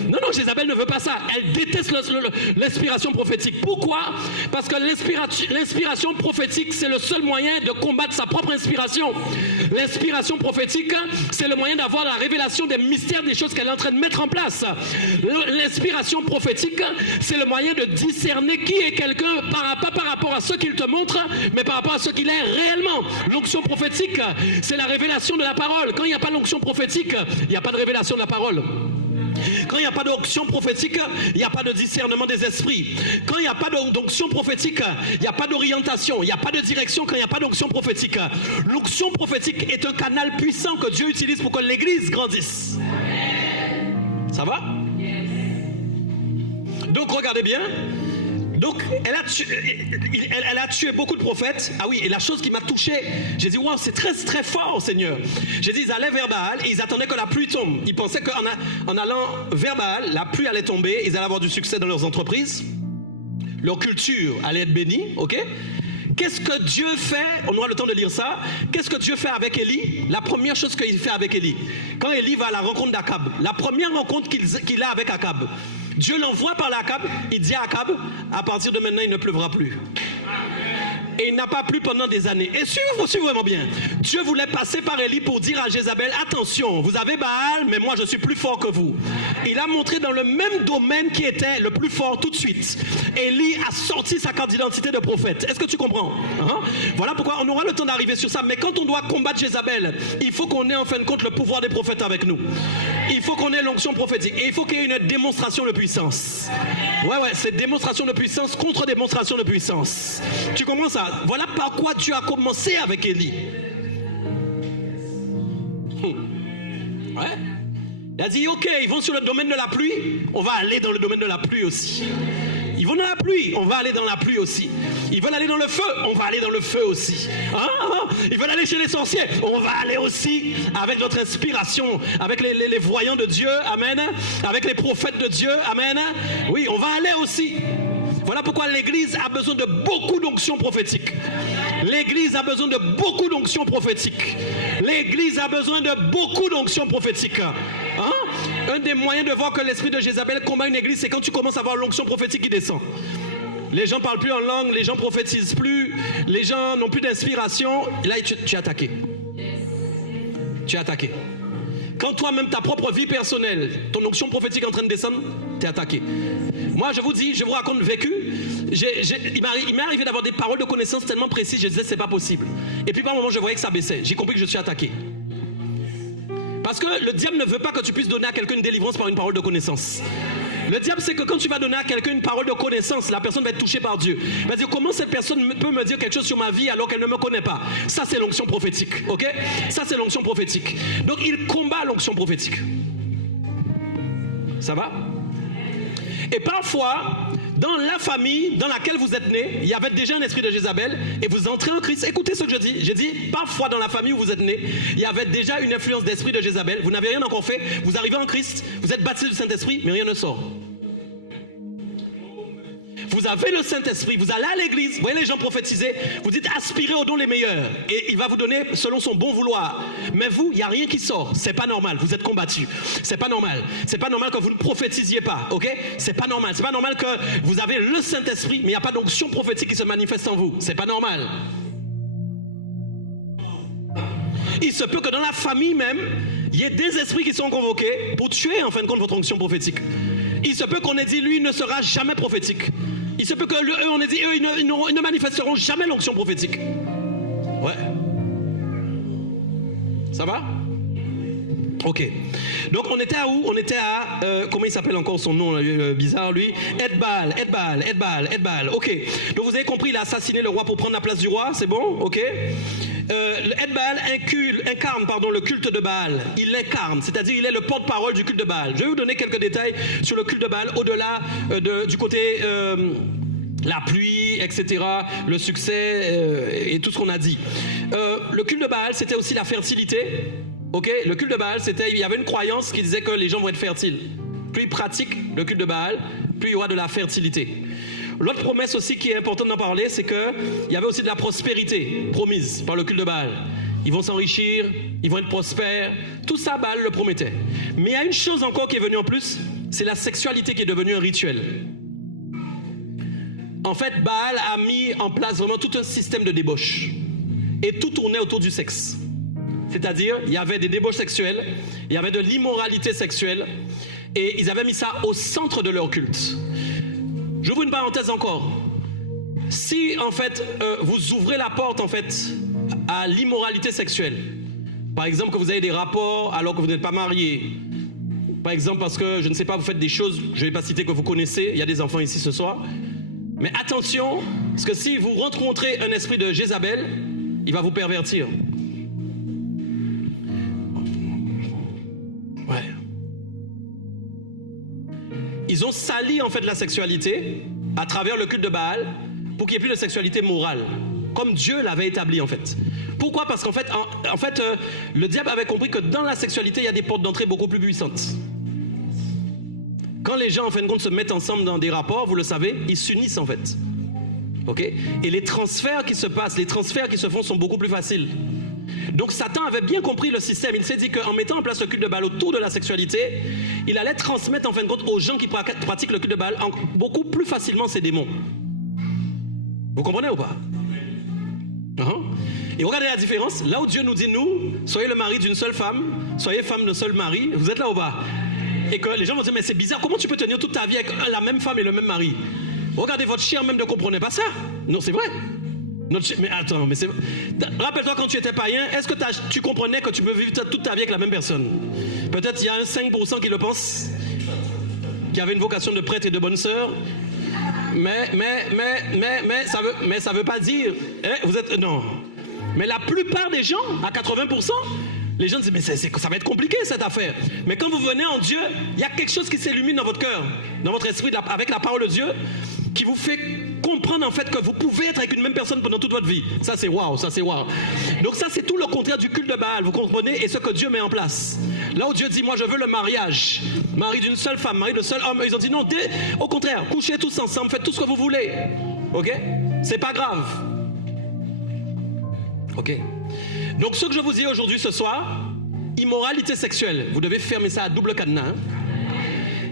Non, non, Jézabel ne veut pas ça. Elle déteste l'inspiration prophétique. Pourquoi? Parce que l'inspiration prophétique, c'est le seul moyen de combattre sa propre inspiration. L'inspiration prophétique, c'est le moyen d'avoir la révélation des mystères des choses qu'elle est en train de mettre en place. L'inspiration prophétique, c'est le moyen de discerner qui est quelqu'un, pas par rapport à ce qu'il te montre, mais par rapport à ce qu'il est réellement. L'onction prophétique, c'est la révélation de la parole. Quand il n'y a pas l'onction prophétique, il n'y a pas de révélation de la parole. Quand il n'y a pas d'onction prophétique, il n'y a pas de discernement des esprits. Quand il n'y a pas d'onction prophétique, il n'y a pas d'orientation, il n'y a pas de direction quand il n'y a pas d'onction prophétique. L'onction prophétique est un canal puissant que Dieu utilise pour que l'Église grandisse. Ça va? Donc regardez bien. Donc, elle a tué beaucoup de prophètes. Ah oui, et la chose qui m'a touché, j'ai dit, waouh, c'est très, très fort, Seigneur. J'ai dit, ils allaient vers Baal et ils attendaient que la pluie tombe. Ils pensaient qu'en allant vers Baal, la pluie allait tomber, ils allaient avoir du succès dans leurs entreprises. Leur culture allait être bénie, ok? Qu'est-ce que Dieu fait? On aura le temps de lire ça. Qu'est-ce que Dieu fait avec Élie? La première chose qu'il fait avec Élie. Quand Élie va à la rencontre d'Akab, la première rencontre qu'il a avec Akab, Dieu l'envoie par l'Akab, il dit à Akab, à partir de maintenant, il ne pleuvra plus. Et il n'a pas plu pendant des années. Et suivez vraiment bien. Dieu voulait passer par Élie pour dire à Jézabel, attention, vous avez Baal, mais moi je suis plus fort que vous. Il a montré dans le même domaine qui était le plus fort tout de suite. Élie a sorti sa carte d'identité de prophète. Est-ce que tu comprends? Voilà pourquoi on aura le temps d'arriver sur ça. Mais quand on doit combattre Jézabel, il faut qu'on ait en fin de compte le pouvoir des prophètes avec nous. Il faut qu'on ait l'onction prophétique. Et il faut qu'il y ait une démonstration de puissance. Ouais, c'est démonstration de puissance contre démonstration de puissance. Tu commences à... Voilà par quoi tu as commencé avec Élie. Ouais. Il a dit, ok, ils vont sur le domaine de la pluie, on va aller dans le domaine de la pluie aussi. Ils vont dans la pluie, on va aller dans la pluie aussi. Ils veulent aller dans le feu, on va aller dans le feu aussi. Ils veulent aller chez les sorciers, on va aller aussi avec notre inspiration, avec les voyants de Dieu, amen. Avec les prophètes de Dieu, amen. Oui, on va aller aussi. Voilà pourquoi l'Église a besoin de beaucoup d'onction prophétique. L'Église a besoin de beaucoup d'onction prophétique. L'Église a besoin de beaucoup d'onction prophétique. Un des moyens de voir que l'esprit de Jézabel combat une église, c'est quand tu commences à voir l'onction prophétique qui descend. les gens parlent plus en langue, les gens prophétisent plus, les gens n'ont plus d'inspiration. Là, tu es attaqué. Tu es attaqué. Quand toi-même, ta propre vie personnelle, ton onction prophétique est en train de descendre, tu es attaqué. Moi, je vous dis, je vous raconte vécu. Il m'est arrivé d'avoir des paroles de connaissance tellement précises, je disais, c'est pas possible. Et puis par un moment, je voyais que ça baissait. J'ai compris que je suis attaqué. Parce que le diable ne veut pas que tu puisses donner à quelqu'un une délivrance par une parole de connaissance. Le diable, c'est que quand tu vas donner à quelqu'un une parole de connaissance, la personne va être touchée par Dieu. Il va dire, comment cette personne peut me dire quelque chose sur ma vie alors qu'elle ne me connaît pas? Ça, c'est l'onction prophétique. Ok? Ça, c'est l'onction prophétique. Donc, il combat l'onction prophétique. Ça va? Et parfois, dans la famille dans laquelle vous êtes né, il y avait déjà un esprit de Jézabel et vous entrez en Christ. Écoutez ce que je dis. J'ai dit, parfois dans la famille où vous êtes né, il y avait déjà une influence d'esprit de Jézabel. Vous n'avez rien encore fait. Vous arrivez en Christ, vous êtes baptisé du Saint-Esprit, mais rien ne sort. Vous avez le Saint-Esprit, vous allez à l'église, vous voyez les gens prophétiser, vous dites aspirez aux dons les meilleurs et il va vous donner selon son bon vouloir. Mais vous, il n'y a rien qui sort, c'est pas normal, vous êtes combattu. C'est pas normal. C'est pas normal que vous ne prophétisiez pas, ok? C'est pas normal. C'est pas normal que vous avez le Saint-Esprit, mais il n'y a pas d'onction prophétique qui se manifeste en vous. C'est pas normal. Il se peut que dans la famille même, il y ait des esprits qui sont convoqués pour tuer en fin de compte votre onction prophétique. Il se peut qu'on ait dit, lui, il ne sera jamais prophétique. Il se peut que eux, on ait dit, eux, ils ne manifesteront jamais l'onction prophétique. Ouais. Ça va? Ok. Donc on était à où? On était à, comment il s'appelle encore son nom bizarre lui? Edbal. Ok. Donc vous avez compris, il a assassiné le roi pour prendre la place du roi, c'est bon? Ok. Edbal incarne le culte de Baal. Il l'incarne, c'est-à-dire il est le porte-parole du culte de Baal. Je vais vous donner quelques détails sur le culte de Baal, au-delà du côté la pluie, etc., le succès et tout ce qu'on a dit. Le culte de Baal, c'était aussi la fertilité. Ok, le culte de Baal, il y avait une croyance qui disait que les gens vont être fertiles. Plus ils pratiquent le culte de Baal, plus il y aura de la fertilité. L'autre promesse aussi qui est importante d'en parler, c'est qu'il y avait aussi de la prospérité promise par le culte de Baal. Ils vont s'enrichir, ils vont être prospères. Tout ça, Baal le promettait. Mais il y a une chose encore qui est venue en plus, c'est la sexualité qui est devenue un rituel. En fait, Baal a mis en place vraiment tout un système de débauche. Et tout tournait autour du sexe. C'est-à-dire, il y avait des débauches sexuelles, il y avait de l'immoralité sexuelle, et ils avaient mis ça au centre de leur culte. J'ouvre une parenthèse encore. Si, en fait, vous ouvrez la porte, en fait, à l'immoralité sexuelle, par exemple, que vous avez des rapports alors que vous n'êtes pas marié, par exemple, parce que, je ne sais pas, vous faites des choses, je ne vais pas citer que vous connaissez, il y a des enfants ici ce soir, mais attention, parce que si vous rencontrez un esprit de Jézabel, il va vous pervertir. Ouais. Ils ont sali en fait la sexualité à travers le culte de Baal pour qu'il n'y ait plus de sexualité morale, comme Dieu l'avait établi en fait. Pourquoi? Parce qu'en fait, le diable avait compris que dans la sexualité, il y a des portes d'entrée beaucoup plus puissantes. Quand les gens en fin de compte se mettent ensemble dans des rapports, vous le savez, ils s'unissent en fait. Ok? Et les transferts qui se passent, les transferts qui se font sont beaucoup plus faciles. Donc Satan avait bien compris le système. Il s'est dit qu'en mettant en place le culte de Baal autour de la sexualité, il allait transmettre en fin de compte aux gens qui pratiquent le culte de Baal beaucoup plus facilement ces démons. Vous comprenez ou pas? Et regardez la différence. Là où Dieu nous dit, nous, soyez le mari d'une seule femme, soyez femme d'un seul mari, vous êtes là ou pas? Et que les gens vont dire, mais c'est bizarre, comment tu peux tenir toute ta vie avec la même femme et le même mari? Regardez, votre chien même ne comprenait pas ça. Non, c'est vrai. Mais attends, mais c'est... Rappelle-toi quand tu étais païen, est-ce que tu comprenais que tu peux vivre toute ta vie avec la même personne? Peut-être il y a un 5% qui le pense, qui avait une vocation de prêtre et de bonne sœur. Mais ça veut pas dire... vous êtes... Non. Mais la plupart des gens, à 80%, les gens disent, mais ça va être compliqué cette affaire. Mais quand vous venez en Dieu, il y a quelque chose qui s'illumine dans votre cœur, dans votre esprit, avec la parole de Dieu, qui vous fait comprendre en fait que vous pouvez être avec une même personne pendant toute votre vie. Ça c'est waouh, ça c'est waouh. Donc ça c'est tout le contraire du culte de Baal, vous comprenez? Et ce que Dieu met en place. Là où Dieu dit, moi je veux le mariage, mari d'une seule femme, mari d'un seul homme, ils ont dit non, au contraire, couchez tous ensemble, faites tout ce que vous voulez. Ok? C'est pas grave. Ok? Donc ce que je vous dis aujourd'hui ce soir, immoralité sexuelle, vous devez fermer ça à double cadenas.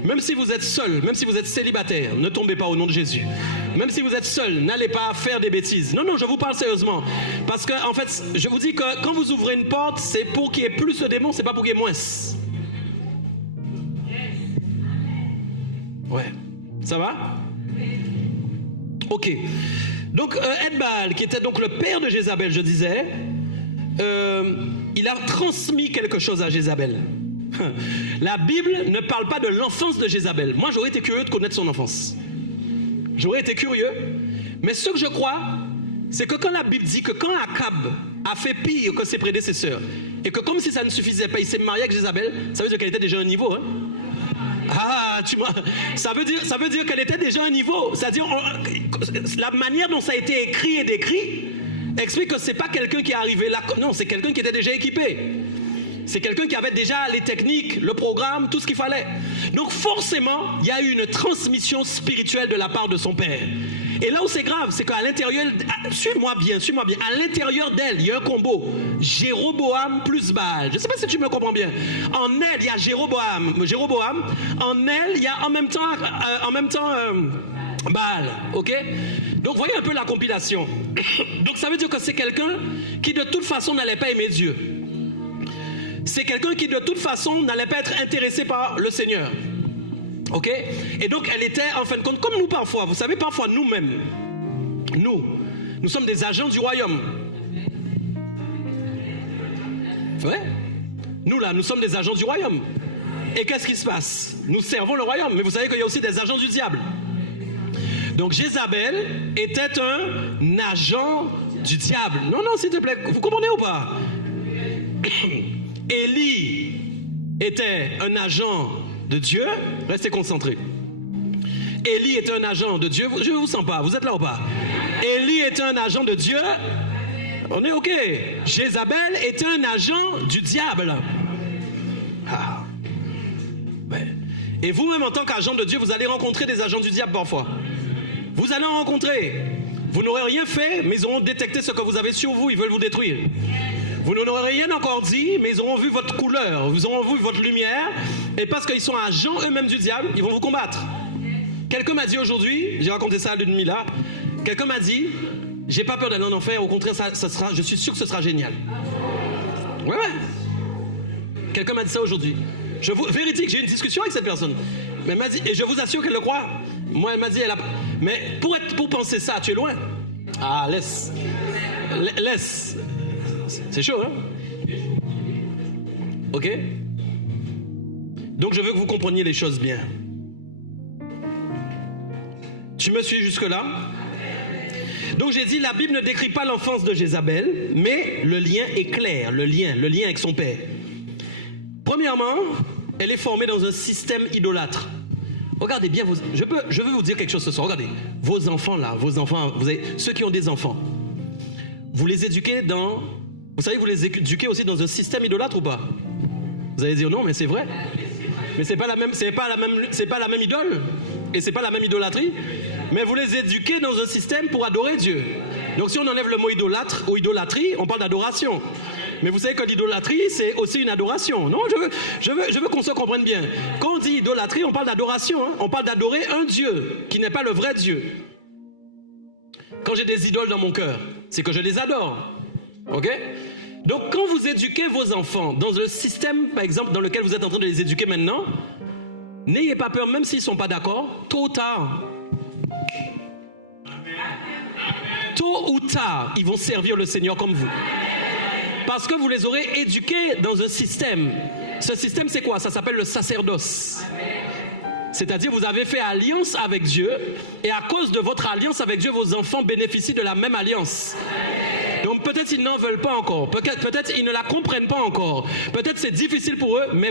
Même si vous êtes seul, même si vous êtes célibataire, ne tombez pas au nom de Jésus. Même si vous êtes seul, n'allez pas faire des bêtises. Non, je vous parle sérieusement. Parce que, en fait, je vous dis que quand vous ouvrez une porte, c'est pour qu'il y ait plus de démons, c'est pas pour qu'il y ait moins. Ouais. Ça va? Ok. Donc, Ed-Baal, qui était donc le père de Jézabel, je disais, il a transmis quelque chose à Jézabel. La Bible ne parle pas de l'enfance de Jézabel. Moi, j'aurais été curieux de connaître son enfance. J'aurais été curieux. Mais ce que je crois, c'est que quand la Bible dit que quand Akab a fait pire que ses prédécesseurs, et que comme si ça ne suffisait pas, il s'est marié avec Jézabel, ça veut dire qu'elle était déjà à un niveau. Hein? Ah, ça veut dire qu'elle était déjà à un niveau. C'est-à-dire, la manière dont ça a été écrit et décrit explique que c'est pas quelqu'un qui est arrivé là. Non, c'est quelqu'un qui était déjà équipé. C'est quelqu'un qui avait déjà les techniques, le programme, tout ce qu'il fallait. Donc forcément, il y a eu une transmission spirituelle de la part de son père. Et là où c'est grave, c'est qu'à l'intérieur, suis-moi bien, à l'intérieur d'elle, il y a un combo. Jéroboam plus Baal. Je ne sais pas si tu me comprends bien. En elle, il y a Jéroboam. En elle, il y a en même temps Baal. Ok? Donc voyez un peu la compilation. Donc ça veut dire que c'est quelqu'un qui de toute façon n'allait pas aimer Dieu. C'est quelqu'un qui de toute façon n'allait pas être intéressé par le Seigneur. Ok? Et donc elle était en fin de compte comme nous parfois. Vous savez, parfois nous-mêmes, nous sommes des agents du royaume. Ouais? Nous sommes des agents du royaume. Et qu'est-ce qui se passe? Nous servons le royaume. Mais vous savez qu'il y a aussi des agents du diable. Donc Jézabel était un agent du diable. Non, s'il te plaît, vous comprenez ou pas? Élie était un agent de Dieu. Restez concentrés. Élie était un agent de Dieu. Je ne vous sens pas. Vous êtes là ou pas? Élie était un agent de Dieu. On est OK. Jézabel était un agent du diable. Ah. Ouais. Et vous-même, en tant qu'agent de Dieu, vous allez rencontrer des agents du diable parfois. Vous allez en rencontrer. Vous n'aurez rien fait, mais ils auront détecté ce que vous avez sur vous. Ils veulent vous détruire. Vous n'aurez rien encore dit, mais ils auront vu votre couleur, ils auront vu votre lumière, et parce qu'ils sont agents eux-mêmes du diable, ils vont vous combattre. Quelqu'un m'a dit aujourd'hui, j'ai raconté ça à l'ennemi là, quelqu'un m'a dit, j'ai pas peur d'aller en enfer, au contraire, je suis sûr que ce sera génial. Ouais. Quelqu'un m'a dit ça aujourd'hui. Véridique, j'ai eu une discussion avec cette personne. Mais elle m'a dit, et je vous assure qu'elle le croit. Moi, elle m'a dit, mais pour penser ça, tu es loin. Ah, laisse. C'est chaud, hein? Ok? Donc je veux que vous compreniez les choses bien. Tu me suis jusque-là? Donc j'ai dit, la Bible ne décrit pas l'enfance de Jézabel, mais le lien est clair, le lien avec son père. Premièrement, elle est formée dans un système idolâtre. Regardez bien, je veux vous dire quelque chose ce soir. Regardez, vos enfants, ceux qui ont des enfants, vous les éduquez dans... Vous savez, vous les éduquez aussi dans un système idolâtre ou pas? Vous allez dire non, mais c'est vrai. Mais c'est pas la même idole. Et c'est pas la même idolâtrie. Mais vous les éduquez dans un système pour adorer Dieu. Donc si on enlève le mot idolâtre ou idolâtrie, on parle d'adoration. Mais vous savez que l'idolâtrie, c'est aussi une adoration. Non, je veux qu'on se comprenne bien. Quand on dit idolâtrie, on parle d'adoration. Hein? On parle d'adorer un Dieu qui n'est pas le vrai Dieu. Quand j'ai des idoles dans mon cœur, c'est que je les adore. Ok? Donc quand vous éduquez vos enfants dans le système, par exemple, dans lequel vous êtes en train de les éduquer maintenant, n'ayez pas peur, même s'ils ne sont pas d'accord, tôt ou tard, ils vont servir le Seigneur comme vous. Parce que vous les aurez éduqués dans un système. Ce système, c'est quoi? Ça s'appelle le sacerdoce. C'est-à-dire, vous avez fait alliance avec Dieu, et à cause de votre alliance avec Dieu, vos enfants bénéficient de la même alliance. Donc peut-être ils n'en veulent pas encore, peut-être ils ne la comprennent pas encore, peut-être c'est difficile pour eux, mais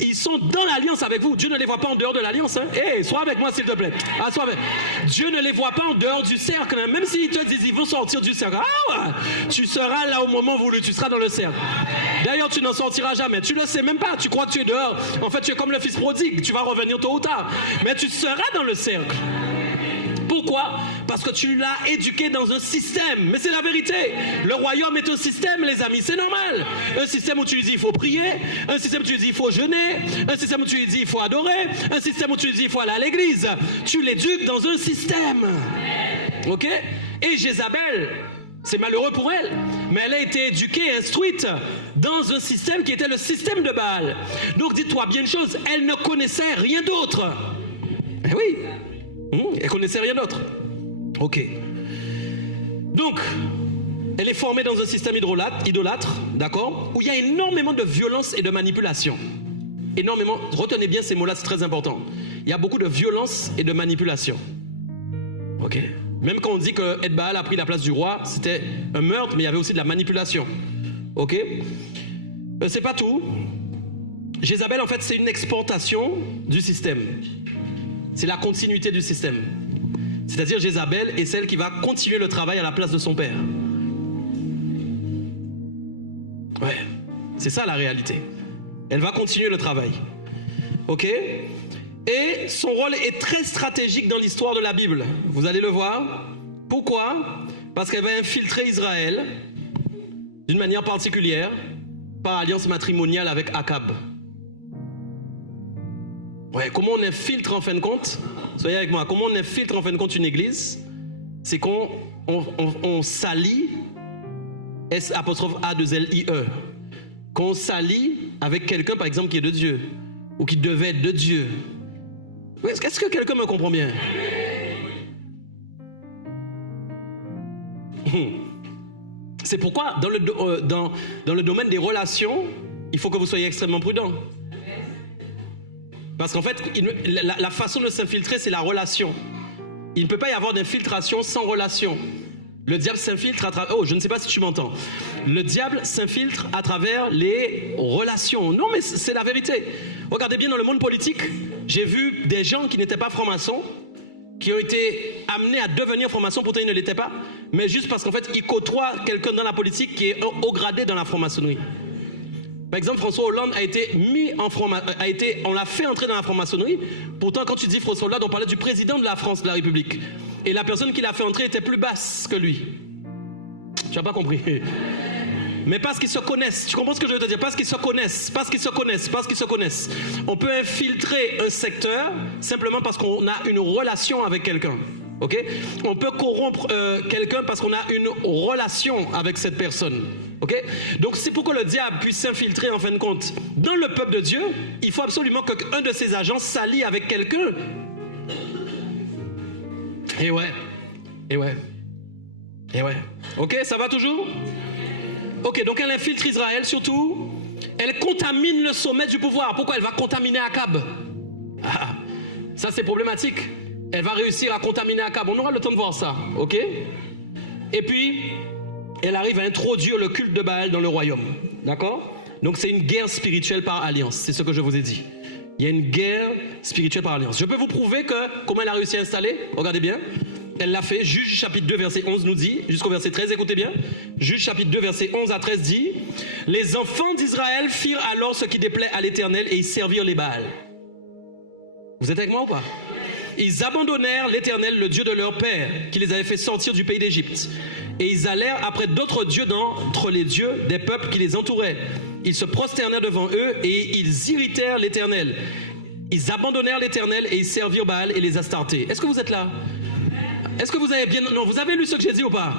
ils sont dans l'alliance avec vous. Dieu ne les voit pas en dehors de l'alliance. Hein? Hey, sois avec moi s'il te plaît. Dieu ne les voit pas en dehors du cercle, hein? Même s'ils te disent ils vont sortir du cercle. Ah ouais, tu seras là au moment voulu, tu seras dans le cercle. D'ailleurs tu n'en sortiras jamais, tu ne le sais même pas, tu crois que tu es dehors. En fait tu es comme le fils prodigue, tu vas revenir tôt ou tard, mais tu seras dans le cercle. Pourquoi? parce que tu l'as éduqué dans un système. Mais c'est la vérité. Le royaume est un système, les amis, c'est normal. Un système où tu lui dis il faut prier, un système où tu lui dis il faut jeûner, un système où tu lui dis il faut adorer, un système où tu lui dis il faut aller à l'église. Tu l'éduques dans un système. Ok? Et Jézabel, c'est malheureux pour elle, mais elle a été éduquée, instruite dans un système qui était le système de Baal. Donc dites-toi bien une chose, elle ne connaissait rien d'autre. Eh oui, elle connaissait rien d'autre. Ok. Donc, elle est formée dans un système idolâtre, d'accord, où il y a énormément de violence et de manipulation. Énormément, retenez bien ces mots-là, c'est très important. Il y a beaucoup de violence et de manipulation. Ok. Même quand on dit que Baal a pris la place du roi, c'était un meurtre, mais il y avait aussi de la manipulation. Ok. C'est pas tout. Jézabel, en fait, c'est une exportation du système. C'est la continuité du système. C'est-à-dire, Jézabel est celle qui va continuer le travail à la place de son père. Ouais, c'est ça la réalité. Elle va continuer le travail. Ok? Et son rôle est très stratégique dans l'histoire de la Bible. Vous allez le voir. Pourquoi? Parce qu'elle va infiltrer Israël d'une manière particulière par alliance matrimoniale avec Akab. Ouais, comment on infiltre en fin de compte? Soyez avec moi. Comment on infiltre en fin de compte une église? C'est qu'on salit S''A'2'L''I'. Qu'on s'allie avec quelqu'un, par exemple, qui est de Dieu ou qui devait être de Dieu. Est-ce que quelqu'un me comprend bien? C'est pourquoi dans le domaine des relations, il faut que vous soyez extrêmement prudent. Parce qu'en fait, la façon de s'infiltrer, c'est la relation. Il ne peut pas y avoir d'infiltration sans relation. Le diable s'infiltre à travers... Oh, je ne sais pas si tu m'entends. Le diable s'infiltre à travers les relations. Non, mais c'est la vérité. Regardez bien dans le monde politique, j'ai vu des gens qui n'étaient pas francs-maçons, qui ont été amenés à devenir francs-maçons, pourtant ils ne l'étaient pas, mais juste parce qu'en fait, ils côtoient quelqu'un dans la politique qui est haut gradé dans la franc-maçonnerie. Par exemple, François Hollande a été mis en on l'a fait entrer dans la franc-maçonnerie. Pourtant, quand tu dis François Hollande, on parlait du président de la France, de la République. Et la personne qui l'a fait entrer était plus basse que lui. Tu n'as pas compris. Mais parce qu'ils se connaissent. Tu comprends ce que je veux te dire? Parce qu'ils se connaissent. On peut infiltrer un secteur simplement parce qu'on a une relation avec quelqu'un. Ok? On peut corrompre quelqu'un parce qu'on a une relation avec cette personne. Ok? Donc c'est pour que le diable puisse s'infiltrer en fin de compte dans le peuple de Dieu, il faut absolument qu'un de ses agents s'allie avec quelqu'un. Et ouais. Ok, ça va toujours? Ok, donc elle infiltre Israël surtout. Elle contamine le sommet du pouvoir. Pourquoi elle va contaminer Akab? Ça c'est problématique. Elle va réussir à contaminer Akab. On aura le temps de voir ça, ok? Et puis, elle arrive à introduire le culte de Baal dans le royaume. D'accord? Donc c'est une guerre spirituelle par alliance. C'est ce que je vous ai dit. Il y a une guerre spirituelle par alliance. Je peux vous prouver comment elle a réussi à installer. Regardez bien. Elle l'a fait. Juge chapitre 2 verset 11 nous dit, jusqu'au verset 13, écoutez bien. Juge chapitre 2 verset 11 à 13 dit: les enfants d'Israël firent alors ce qui déplaît à l'Éternel et ils servirent les Baals. Vous êtes avec moi ou pas? Ils abandonnèrent l'Éternel, le Dieu de leur père, qui les avait fait sortir du pays d'Égypte. Et ils allèrent après d'autres dieux d'entre les dieux des peuples qui les entouraient. Ils se prosternèrent devant eux et ils irritèrent l'Éternel. Ils abandonnèrent l'Éternel et ils servirent Baal et les Astartés. Est-ce que vous êtes là? Est-ce que vous avez bien... Non, vous avez lu ce que j'ai dit ou pas?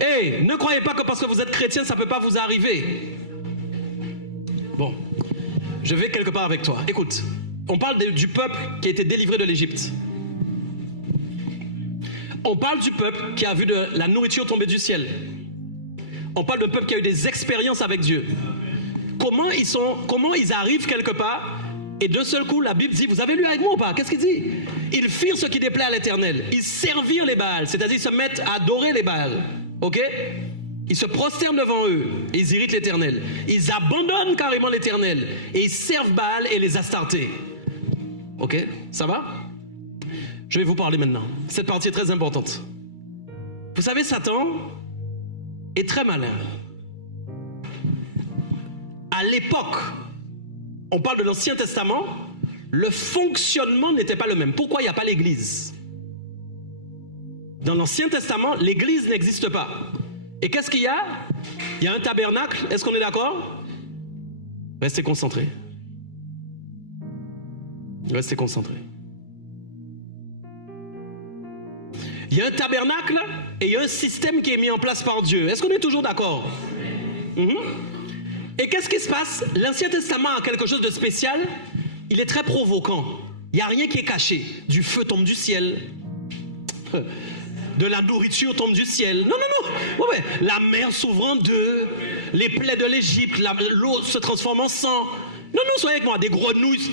Hey, ne croyez pas que parce que vous êtes chrétien, ça ne peut pas vous arriver. Bon, je vais quelque part avec toi. Écoute, on parle du peuple qui a été délivré de l'Égypte. On parle du peuple qui a vu de la nourriture tomber du ciel. On parle d'un peuple qui a eu des expériences avec Dieu. Comment ils arrivent quelque part et d'un seul coup, la Bible dit, vous avez lu avec moi ou pas? Qu'est-ce qu'il dit? Ils firent ce qui déplaît à l'Éternel. Ils servirent les Baals, c'est-à-dire ils se mettent à adorer les Baals. Ok? Ils se prosternent devant eux et ils irritent l'Éternel. Ils abandonnent carrément l'Éternel et ils servent Baal et les Astartés. Ok? Ça va? Je vais vous parler maintenant. Cette partie est très importante. Vous savez, Satan est très malin. À l'époque, on parle de l'Ancien Testament, le fonctionnement n'était pas le même. Pourquoi il n'y a pas l'église? Dans l'Ancien Testament, l'église n'existe pas. Et qu'est-ce qu'il y a? Il y a un tabernacle, est-ce qu'on est d'accord? Restez concentrés. Restez concentrés. Il y a un tabernacle et il y a un système qui est mis en place par Dieu. Est-ce qu'on est toujours d'accord? Et qu'est-ce qui se passe? L'Ancien Testament a quelque chose de spécial. Il est très provoquant. Il n'y a rien qui est caché. Du feu tombe du ciel. De la nourriture tombe du ciel. Non, non, non. Ouais. La mer s'ouvre en deux. Les plaies de l'Égypte, l'eau se transforme en sang. Non, non, soyez avec moi. Des grenouilles.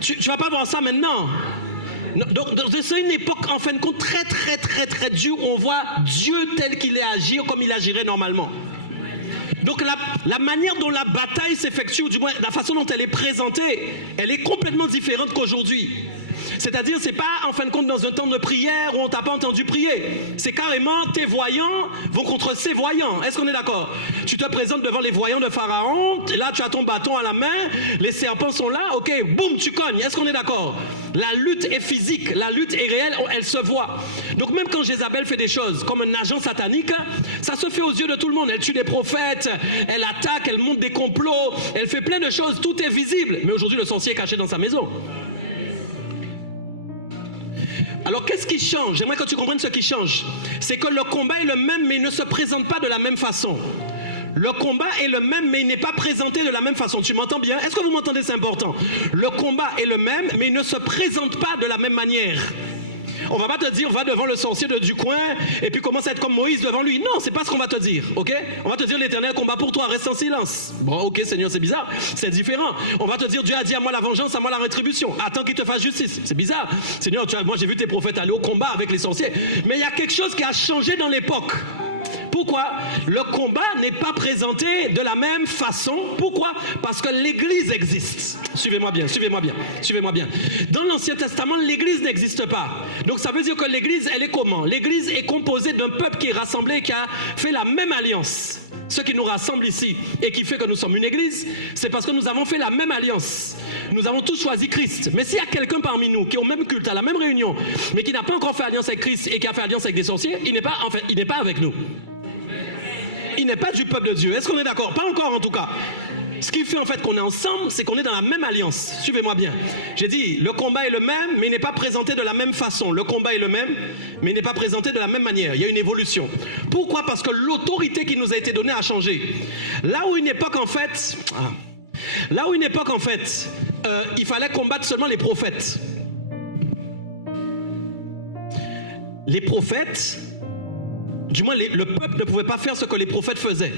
Tu ne vas pas voir ça maintenant. Donc c'est une époque en fin de compte très dure où on voit Dieu tel qu'il est agir comme il agirait normalement. Donc la manière dont la bataille s'effectue, ou du moins la façon dont elle est présentée, elle est complètement différente qu'aujourd'hui. C'est-à-dire, c'est pas en fin de compte dans un temps de prière où on t'a pas entendu prier. C'est carrément tes voyants vont contre ses voyants. Est-ce qu'on est d'accord? Tu te présentes devant les voyants de Pharaon, et là tu as ton bâton à la main, les serpents sont là, ok, boum, tu cognes. Est-ce qu'on est d'accord? La lutte est physique, la lutte est réelle, elle se voit. Donc même quand Jézabel fait des choses comme un agent satanique, ça se fait aux yeux de tout le monde. Elle tue des prophètes, elle attaque, elle monte des complots, elle fait plein de choses, tout est visible. Mais aujourd'hui, le sorcier est caché dans sa maison. Alors qu'est-ce qui change? J'aimerais que tu comprennes ce qui change. C'est que le combat est le même, mais il ne se présente pas de la même façon. Le combat est le même, mais il n'est pas présenté de la même façon. Tu m'entends bien? Est-ce que vous m'entendez? C'est important. Le combat est le même, mais il ne se présente pas de la même manière. On va pas te dire, va devant le sorcier du coin et puis commence à être comme Moïse devant lui. Non, c'est pas ce qu'on va te dire, ok? On va te dire, l'Éternel combat pour toi, reste en silence. Bon, ok, Seigneur, c'est bizarre, c'est différent. On va te dire, Dieu a dit à moi la vengeance, à moi la rétribution. Attends qu'il te fasse justice. C'est bizarre. Seigneur, moi j'ai vu tes prophètes aller au combat avec les sorciers. Mais il y a quelque chose qui a changé dans l'époque. Pourquoi? Le combat n'est pas présenté de la même façon. Pourquoi? Parce que l'Église existe. Suivez-moi bien, suivez-moi bien, suivez-moi bien. Dans l'Ancien Testament, l'Église n'existe pas. Donc ça veut dire que l'Église, elle est comment? L'Église est composée d'un peuple qui est rassemblé, qui a fait la même alliance. Ce qui nous rassemble ici et qui fait que nous sommes une Église, c'est parce que nous avons fait la même alliance. Nous avons tous choisi Christ. Mais s'il y a quelqu'un parmi nous qui est au même culte, à la même réunion, mais qui n'a pas encore fait alliance avec Christ et qui a fait alliance avec des sorciers, il n'est pas avec nous. Il n'est pas du peuple de Dieu. Est-ce qu'on est d'accord? Pas encore en tout cas. Ce qui fait en fait qu'on est ensemble, c'est qu'on est dans la même alliance. Suivez-moi bien. J'ai dit, le combat est le même, mais il n'est pas présenté de la même façon. Le combat est le même, mais il n'est pas présenté de la même manière. Il y a une évolution. Pourquoi? Parce que l'autorité qui nous a été donnée a changé. Là où une époque en fait, il fallait combattre seulement les prophètes. Les prophètes, du moins le peuple ne pouvait pas faire ce que les prophètes faisaient.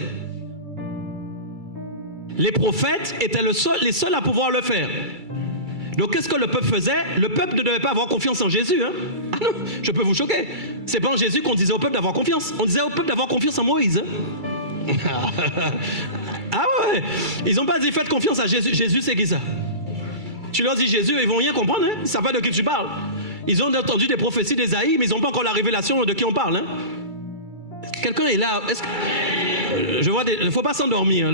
Les prophètes étaient les seuls à pouvoir le faire. Donc qu'est-ce que le peuple faisait? Le peuple ne devait pas avoir confiance en Jésus. Hein? Ah non, je peux vous choquer. C'est pas en Jésus qu'on disait au peuple d'avoir confiance. On disait au peuple d'avoir confiance en Moïse. Hein? Ah ouais. Ils n'ont pas dit faites confiance à Jésus. Jésus c'est qui ça? Tu leur dis Jésus, ils vont rien comprendre. Hein? Ils ne savent pas de qui tu parles. Ils ont entendu des prophéties d'Ésaïe, mais ils n'ont pas encore la révélation de qui on parle. Hein? Quelqu'un est là. Je vois il ne faut pas s'endormir.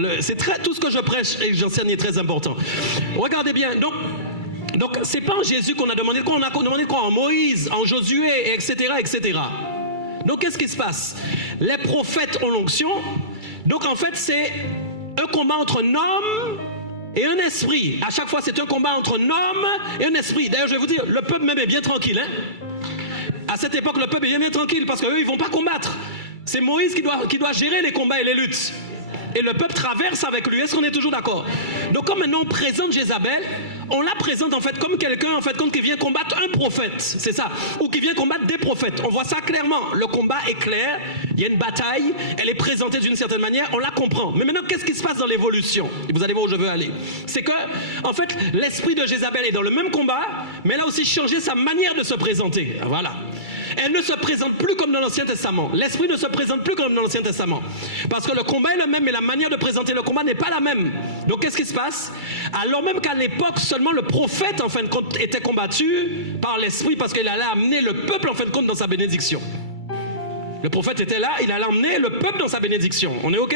Tout ce que je prêche et que j'enseigne est très important. Regardez bien. Donc c'est pas en Jésus qu'on a demandé quoi? On a demandé quoi? En Moïse, en Josué, etc., etc. Donc qu'est-ce qui se passe? Les prophètes ont l'onction. Donc en fait c'est un combat entre un homme et un esprit. À chaque fois c'est un combat entre un homme et un esprit. D'ailleurs je vais vous dire, le peuple même est bien tranquille. Hein? À cette époque le peuple est bien tranquille parce qu'eux ils ne vont pas combattre. C'est Moïse qui doit gérer les combats et les luttes. Et le peuple traverse avec lui. Est-ce qu'on est toujours d'accord? Donc comme maintenant on présente Jézabel, on la présente en fait comme quelqu'un en fait, qui vient combattre un prophète. C'est ça. Ou qui vient combattre des prophètes. On voit ça clairement. Le combat est clair. Il y a une bataille. Elle est présentée d'une certaine manière. On la comprend. Mais maintenant qu'est-ce qui se passe dans l'évolution? Et vous allez voir où je veux aller. C'est que en fait l'esprit de Jézabel est dans le même combat, mais elle a aussi changé sa manière de se présenter. Voilà. Elle ne se présente plus comme dans l'Ancien Testament. L'esprit ne se présente plus comme dans l'Ancien Testament. Parce que le combat est le même, mais la manière de présenter le combat n'est pas la même. Donc qu'est-ce qui se passe? Alors même qu'à l'époque, seulement le prophète, en fin de compte, était combattu par l'esprit parce qu'il allait amener le peuple, en fin de compte, dans sa bénédiction. Le prophète était là, il allait emmener le peuple dans sa bénédiction. On est OK?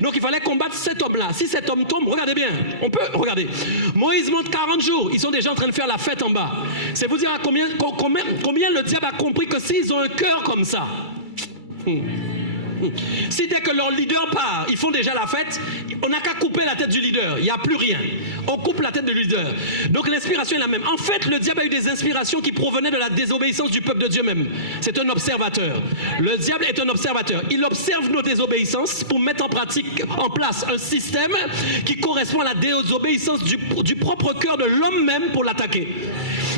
Donc il fallait combattre cet homme-là. Si cet homme tombe, regardez bien, on peut, regardez. Moïse monte 40 jours, ils sont déjà en train de faire la fête en bas. C'est vous dire à combien le diable a compris que s'ils ont un cœur comme ça, si dès que leur leader part, ils font déjà la fête, on n'a qu'à couper la tête du leader, il n'y a plus rien. On coupe la tête du leader. Donc l'inspiration est la même. En fait, le diable a eu des inspirations qui provenaient de la désobéissance du peuple de Dieu même. C'est un observateur. Le diable est un observateur. Il observe nos désobéissances pour mettre en place un système qui correspond à la désobéissance du propre cœur de l'homme même pour l'attaquer.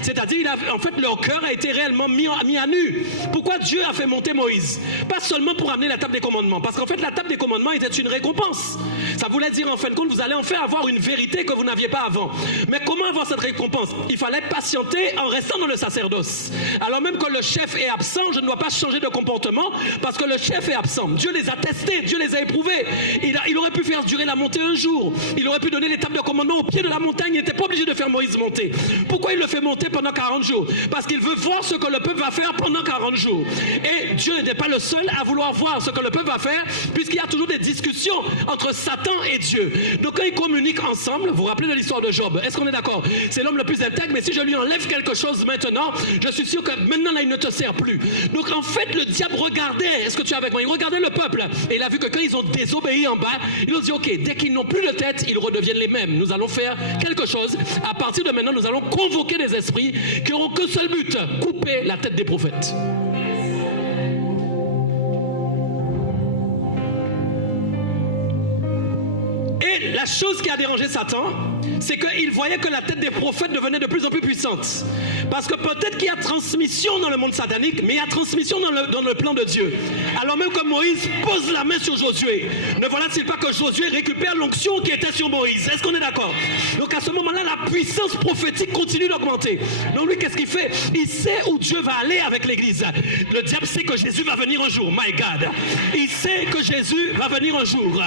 C'est-à-dire, en fait, leur cœur a été réellement mis à nu. Pourquoi Dieu a fait monter Moïse? Pas seulement pour amener la table des commandements, parce qu'en fait, la table des commandements était une récompense. Ça voulait dire, en fin de compte, vous allez enfin avoir une vérité que vous n'aviez pas avant. Mais comment avoir cette récompense? Il fallait patienter en restant dans le sacerdoce. Alors même que le chef est absent, je ne dois pas changer de comportement, parce que le chef est absent. Dieu les a testés, Dieu les a éprouvés. Il aurait pu faire durer la montée un jour. Il aurait pu donner les tables de commandement au pied de la montagne. Il n'était pas obligé de faire Moïse monter. Pourquoi il le fait monter pendant 40 jours? Parce qu'il veut voir ce que le peuple va faire pendant 40 jours. Et Dieu n'était pas le seul à vouloir voir ce que le peuple va faire, puisqu'il y a toujours des discussions entre Satan et Dieu. Donc quand ils communiquent ensemble, vous vous rappelez de l'histoire de Job, est-ce qu'on est d'accord? C'est l'homme le plus intègre, mais si je lui enlève quelque chose maintenant, je suis sûr que maintenant là, il ne te sert plus. Donc en fait, le diable regardait, est-ce que tu es avec moi? Il regardait le peuple, et il a vu que quand ils ont désobéi en bas, il a dit, ok, dès qu'ils n'ont plus de tête, ils redeviennent les mêmes. Nous allons faire quelque chose. À partir de maintenant, nous allons convoquer des esprits qui n'auront qu'un seul but, couper la tête des prophètes. Et la chose qui a dérangé Satan, c'est qu'il voyait que la tête des prophètes devenait de plus en plus puissante. Parce que peut-être qu'il y a transmission dans le monde satanique, mais il y a transmission dans le plan de Dieu. Alors même que Moïse pose la main sur Josué, ne voilà-t-il pas que Josué récupère l'onction qui était sur Moïse? Est-ce qu'on est d'accord? Donc à ce moment-là, la puissance prophétique continue d'augmenter. Donc lui, qu'est-ce qu'il fait? Il sait où Dieu va aller avec l'église. Le diable sait que Jésus va venir un jour. My God. Il sait que Jésus va venir un jour.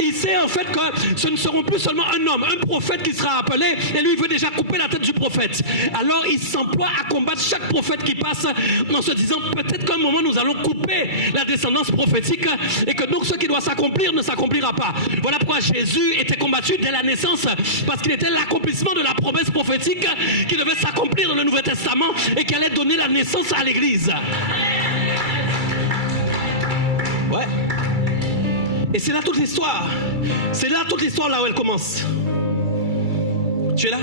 Il sait en fait que ce ne seront plus seulement un homme, un prophète qui sera appelé, et lui il veut déjà couper la tête du prophète. Alors il s'emploie à combattre chaque prophète qui passe en se disant peut-être qu'à un moment nous allons couper la descendance prophétique et que donc ce qui doit s'accomplir ne s'accomplira pas. Voilà pourquoi Jésus était combattu dès la naissance, parce qu'il était l'accomplissement de la promesse prophétique qui devait s'accomplir dans le Nouveau Testament et qui allait donner la naissance à l'église. Ouais. Et c'est là toute l'histoire. C'est là toute l'histoire, là où elle commence. Tu es là?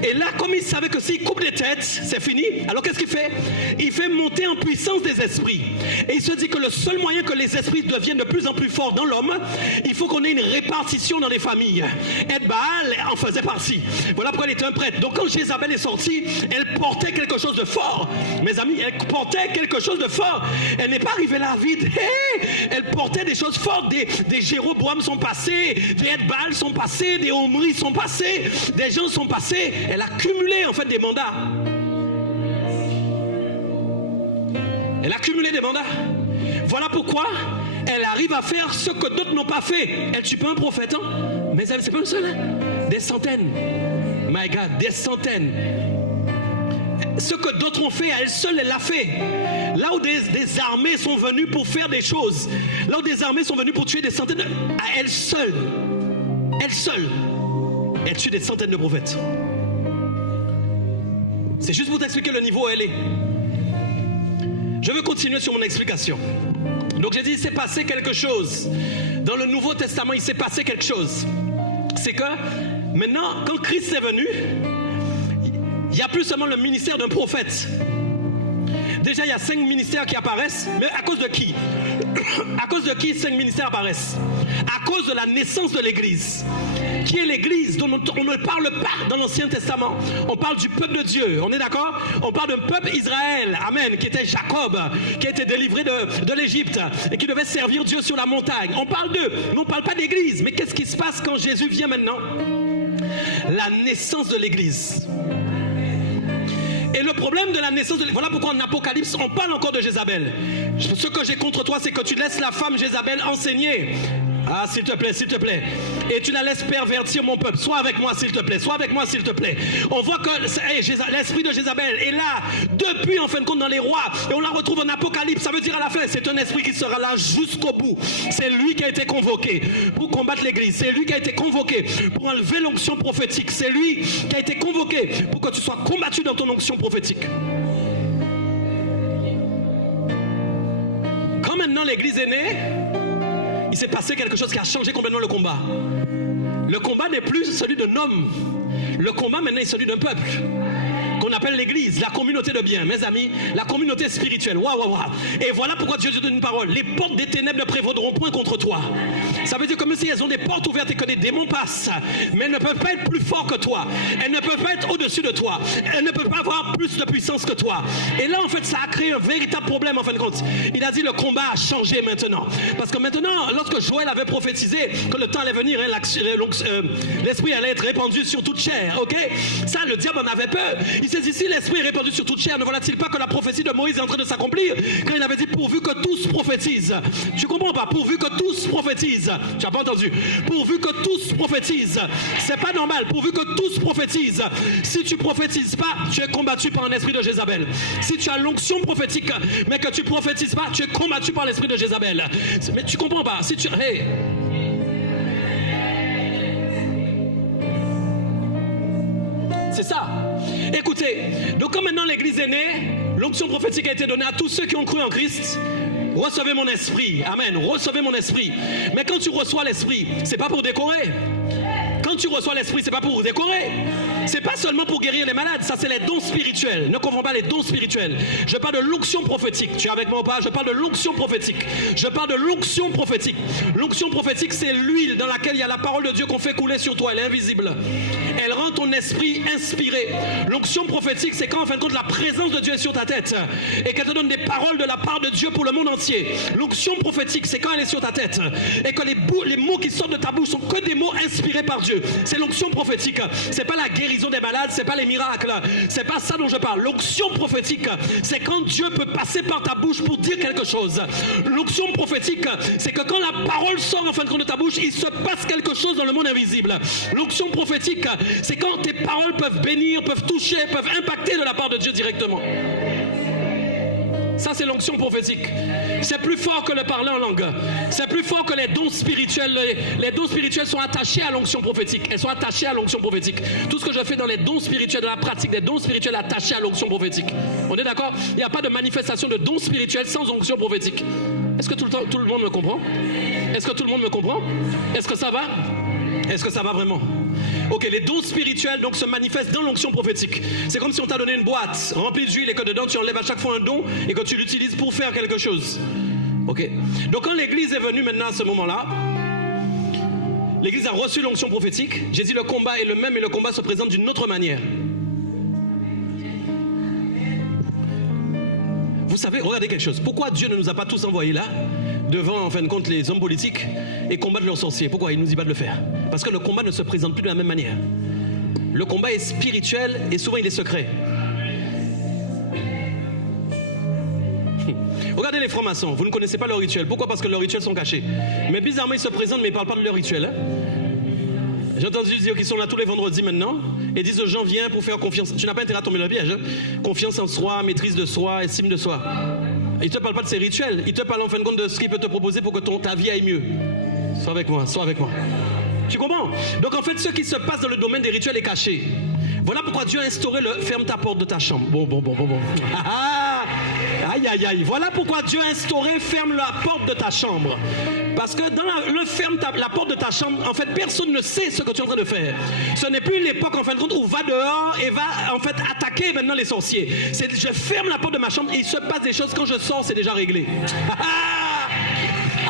Et là, comme il savait que s'il coupe des têtes, c'est fini. Alors qu'est-ce qu'il fait? Il fait monter en puissance des esprits. Et il se dit que le seul moyen que les esprits deviennent de plus en plus forts dans l'homme, il faut qu'on ait une répartition dans les familles. Et Baal en faisait partie. Voilà pourquoi elle était un prêtre. Donc quand Jézabel est sortie, elle portait quelque chose de fort. Mes amis, elle portait quelque chose de fort. Elle n'est pas arrivée là vide. Elle portait des choses fortes. Des Jéroboam sont passés, des Baal sont passés, des Omri sont passés, des gens sont passés. Elle a cumulé en fait des mandats. Elle a cumulé des mandats. Voilà pourquoi elle arrive à faire ce que d'autres n'ont pas fait. Elle tue pas un prophète, hein? Mais c'est pas le seul, hein? Des centaines. My God, des centaines. Ce que d'autres ont fait, à elle seule, elle l'a fait. Là où des armées sont venues pour faire des choses, là où des armées sont venues pour tuer des centaines, à elle seule, elle tue des centaines de prophètes. C'est juste pour t'expliquer le niveau où elle est. Je veux continuer sur mon explication. Donc j'ai dit, il s'est passé quelque chose. Dans le Nouveau Testament, il s'est passé quelque chose. C'est que maintenant, quand Christ est venu, il n'y a plus seulement le ministère d'un prophète. Déjà, il y a 5 ministères qui apparaissent, mais à cause de qui? À cause de qui 5 ministères apparaissent? À cause de la naissance de l'Église. Qui est l'Église dont on ne parle pas dans l'Ancien Testament? On parle du peuple de Dieu, on est d'accord? On parle d'un peuple Israël, amen, qui était Jacob, qui a été délivré de l'Égypte et qui devait servir Dieu sur la montagne. On parle d'eux, mais on ne parle pas d'Église. Mais qu'est-ce qui se passe quand Jésus vient maintenant? La naissance de l'Église. Et le problème de la naissance, voilà pourquoi en Apocalypse, on parle encore de Jézabel. Ce que j'ai contre toi, c'est que tu laisses la femme Jézabel enseigner Ah, s'il te plaît, s'il te plaît. Et tu la laisses pervertir mon peuple. Sois avec moi, s'il te plaît. Sois avec moi, s'il te plaît. On voit que l'esprit de Jézabel est là depuis, en fin de compte, dans les rois. Et on la retrouve en Apocalypse. Ça veut dire à la fin, c'est un esprit qui sera là jusqu'au bout. C'est lui qui a été convoqué pour combattre l'église. C'est lui qui a été convoqué pour enlever l'onction prophétique. C'est lui qui a été convoqué pour que tu sois combattu dans ton onction prophétique. Quand maintenant l'église est née, il s'est passé quelque chose qui a changé complètement le combat. Le combat n'est plus celui d'un homme. Le combat maintenant est celui d'un peuple qu'on appelle l'église, la communauté de bien, mes amis, la communauté spirituelle. Waouh, waouh, waouh. Et voilà pourquoi Dieu te donne une parole. Les portes des ténèbres ne prévaudront point contre toi. Ça veut dire comme si elles ont des portes ouvertes et que des démons passent. Mais elles ne peuvent pas être plus forts que toi. Elles ne peuvent pas être au-dessus de toi. Elles ne peuvent pas avoir plus de puissance que toi. Et là, en fait, ça a créé un véritable problème, en fin de compte. Il a dit le combat a changé maintenant. Parce que maintenant, lorsque Joël avait prophétisé que le temps allait venir, l'esprit allait être répandu sur toute chair. Ok? Ça, le diable en avait peur. Il s'est dit, si l'esprit est répandu sur toute chair, ne voilà-t-il pas que la prophétie de Moïse est en train de s'accomplir quand il avait dit pourvu que tous prophétisent. Tu comprends pas? Pourvu que tous prophétisent. Tu n'as pas entendu? Pourvu que tous prophétisent. C'est pas normal. Pourvu que tous prophétisent. Si tu prophétises pas, tu es combattu par un esprit de Jézabel. Si tu as l'onction prophétique, mais que tu prophétises pas, tu es combattu par l'esprit de Jézabel. Mais tu comprends pas? Si tu... Hey. C'est ça. Écoutez, donc comme maintenant l'église est née, l'onction prophétique a été donnée à tous ceux qui ont cru en Christ. Recevez mon esprit. Amen. Recevez mon esprit. Mais quand tu reçois l'esprit, c'est pas pour décorer. Quand tu reçois l'esprit, c'est pas pour décorer. C'est pas seulement pour guérir les malades. Ça, c'est les dons spirituels. Ne confonds pas les dons spirituels. Je parle de l'onction prophétique. Tu es avec moi ou pas? Je parle de l'onction prophétique. Je parle de l'onction prophétique. L'onction prophétique, c'est l'huile dans laquelle il y a la parole de Dieu qu'on fait couler sur toi. Elle est invisible. Elle rend ton esprit inspiré. L'onction prophétique, c'est quand, en fin de compte, la présence de Dieu est sur ta tête et qu'elle te donne des paroles de la part de Dieu pour le monde entier. L'onction prophétique, c'est quand elle est sur ta tête et que les mots qui sortent de ta bouche sont que des mots inspirés par Dieu. C'est l'onction prophétique. C'est pas la guérison des malades, c'est pas les miracles. C'est pas ça dont je parle. L'onction prophétique, c'est quand Dieu peut passer par ta bouche pour dire quelque chose. L'onction prophétique, c'est que quand la parole sort en fin de compte de ta bouche, il se passe quelque chose dans le monde invisible. L'onction prophétique, c'est quand tes paroles peuvent bénir, peuvent toucher, peuvent impacter de la part de Dieu directement. Ça, c'est l'onction prophétique. C'est plus fort que le parler en langue. C'est plus fort que les dons spirituels. Les dons spirituels sont attachés à l'onction prophétique. Elles sont attachées à l'onction prophétique. Tout ce que je fais dans les dons spirituels, dans la pratique des dons spirituels attachés à l'onction prophétique. On est d'accord? Il n'y a pas de manifestation de dons spirituels sans onction prophétique. Est-ce que tout le monde me comprend? Est-ce que tout le monde me comprend? Est-ce que ça va? Est-ce que ça va vraiment? Ok, les dons spirituels donc se manifestent dans l'onction prophétique. C'est comme si on t'a donné une boîte remplie d'huile et que dedans tu enlèves à chaque fois un don et que tu l'utilises pour faire quelque chose. Ok. Donc quand l'église est venue maintenant à ce moment-là, l'église a reçu l'onction prophétique. J'ai dit le combat est le même et le combat se présente d'une autre manière. Vous savez, regardez quelque chose. Pourquoi Dieu ne nous a pas tous envoyés là devant, en fin de compte, les hommes politiques et combattre leurs sorciers? Pourquoi il nous dit pas de le faire? Parce que le combat ne se présente plus de la même manière. Le combat est spirituel et souvent il est secret. Regardez les francs-maçons, vous ne connaissez pas leurs rituels. Pourquoi? Parce que leurs rituels sont cachés. Mais bizarrement, ils se présentent, mais ils ne parlent pas de leurs rituels. Hein? J'ai entendu dire qu'ils sont là tous les vendredis maintenant et disent aux gens, viens pour faire confiance. Tu n'as pas intérêt à tomber dans le piège. Hein? Confiance en soi, maîtrise de soi, estime de soi. Il ne te parle pas de ses rituels. Il te parle en fin de compte de ce qu'il peut te proposer pour que ta vie aille mieux. Sois avec moi, sois avec moi. Tu comprends? Donc en fait, ce qui se passe dans le domaine des rituels est caché. Voilà pourquoi Dieu a instauré le ferme ta porte de ta chambre. Bon. Aïe. Voilà pourquoi Dieu a instauré ferme la porte de ta chambre. Parce que dans le ferme la porte de ta chambre, en fait, personne ne sait ce que tu es en train de faire. Ce n'est plus l'époque, en fin de compte, où va dehors et va, en fait, attaquer maintenant les sorciers. C'est je ferme la porte de ma chambre et il se passe des choses. Quand je sors, c'est déjà réglé.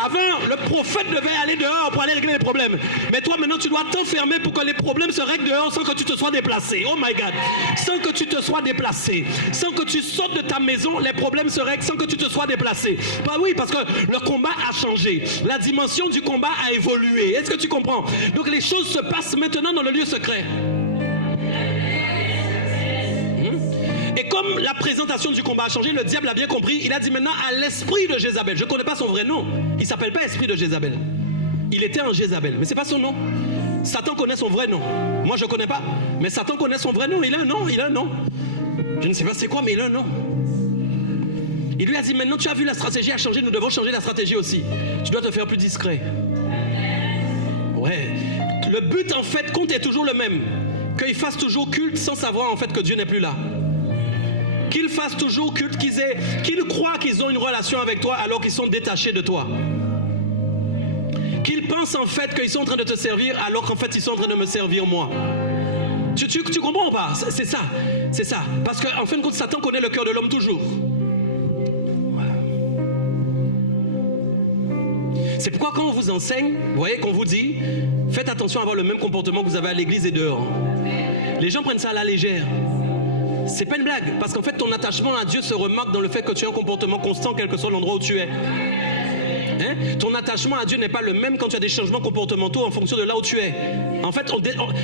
Avant, le prophète devait aller dehors pour aller régler les problèmes. Mais toi, maintenant, tu dois t'enfermer pour que les problèmes se règlent dehors sans que tu te sois déplacé. Oh my God. Sans que tu te sois déplacé. Sans que tu sortes de ta maison, les problèmes se règlent sans que tu te sois déplacé. Bah oui, parce que le combat a changé. La dimension du combat a évolué. Est-ce que tu comprends? Donc les choses se passent maintenant dans le lieu secret. Et comme la présentation du combat a changé, le diable a bien compris. Il a dit maintenant à l'esprit de Jézabel. Je ne connais pas son vrai nom. Il ne s'appelle pas esprit de Jézabel. Il était un Jézabel, mais c'est pas son nom. Satan connaît son vrai nom. Moi, je ne connais pas, mais Satan connaît son vrai nom. Il a un nom, il a un nom. Je ne sais pas c'est quoi, mais il a un nom. Il lui a dit, maintenant tu as vu la stratégie a changé, nous devons changer la stratégie aussi. Tu dois te faire plus discret. Ouais. Le but en fait compte est toujours le même. Qu'ils fassent toujours culte sans savoir en fait que Dieu n'est plus là. Qu'ils fassent toujours culte, qu'ils croient qu'ils ont une relation avec toi alors qu'ils sont détachés de toi. Qu'ils pensent en fait qu'ils sont en train de te servir alors qu'en fait ils sont en train de me servir moi. Tu comprends ou pas? C'est ça, c'est ça. Parce qu'en fin de compte, Satan connaît le cœur de l'homme toujours. Voilà. C'est pourquoi quand on vous enseigne, vous voyez qu'on vous dit, faites attention à avoir le même comportement que vous avez à l'église et dehors. Les gens prennent ça à la légère. C'est pas une blague, parce qu'en fait ton attachement à Dieu se remarque dans le fait que tu as un comportement constant quel que soit l'endroit où tu es. Hein? Ton attachement à Dieu n'est pas le même quand tu as des changements comportementaux en fonction de là où tu es. En fait,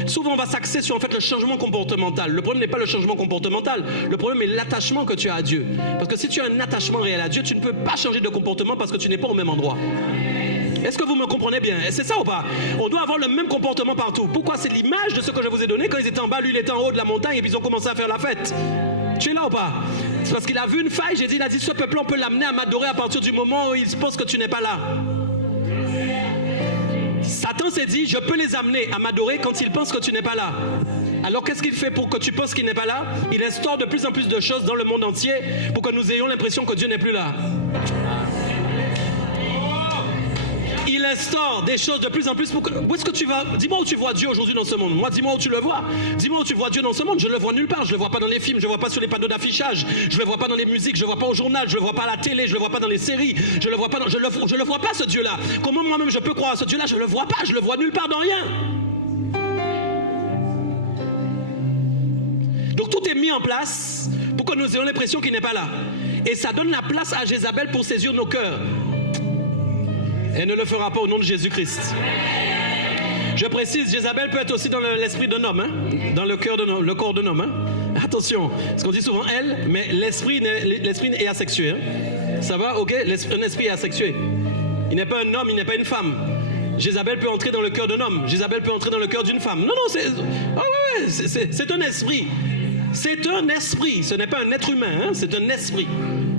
souvent on va s'axer sur en fait, le changement comportemental. Le problème n'est pas le changement comportemental, le problème est l'attachement que tu as à Dieu. Parce que si tu as un attachement réel à Dieu, tu ne peux pas changer de comportement parce que tu n'es pas au même endroit. Est-ce que vous me comprenez bien? C'est ça ou pas? On doit avoir le même comportement partout. Pourquoi? C'est l'image de ce que je vous ai donné. Quand ils étaient en bas, lui il était en haut de la montagne et puis ils ont commencé à faire la fête. Tu es là ou pas? C'est parce qu'il a vu une faille. Il a dit ce peuple on peut l'amener à m'adorer à partir du moment où il pense que tu n'es pas là. Satan s'est dit je peux les amener à m'adorer quand ils pensent que tu n'es pas là. Alors qu'est-ce qu'il fait pour que tu penses qu'il n'est pas là? Il instaure de plus en plus de choses dans le monde entier pour que nous ayons l'impression que Dieu n'est plus là. Il instaure des choses de plus en plus. Où est-ce que tu vas? Dis-moi où tu vois Dieu aujourd'hui dans ce monde. Moi, dis-moi où tu le vois. Dis-moi où tu vois Dieu dans ce monde. Je ne le vois nulle part. Je ne le vois pas dans les films. Je ne le vois pas sur les panneaux d'affichage. Je ne le vois pas dans les musiques. Je ne le vois pas au journal. Je ne le vois pas à la télé. Je ne le vois pas dans les séries. Je ne le vois pas. Je le vois pas ce Dieu-là. Comment moi-même je peux croire à ce Dieu-là? Je ne le vois pas. Je ne le vois nulle part dans rien. Donc tout est mis en place pour que nous ayons l'impression qu'il n'est pas là. Et ça donne la place à Jézabel pour saisir nos cœurs. Elle ne le fera pas au nom de Jésus-Christ. Je précise, Jézabel peut être aussi dans l'esprit d'un homme, hein? Dans le corps d'un homme. Hein? Attention, parce qu'on dit souvent elle, mais l'esprit est asexué. Hein? Ça va? Ok? Un esprit est asexué. Il n'est pas un homme, il n'est pas une femme. Jézabel peut entrer dans le cœur d'un homme. Jézabel peut entrer dans le cœur d'une femme. Non, c'est un esprit. C'est un esprit. Ce n'est pas un être humain, hein? C'est un esprit.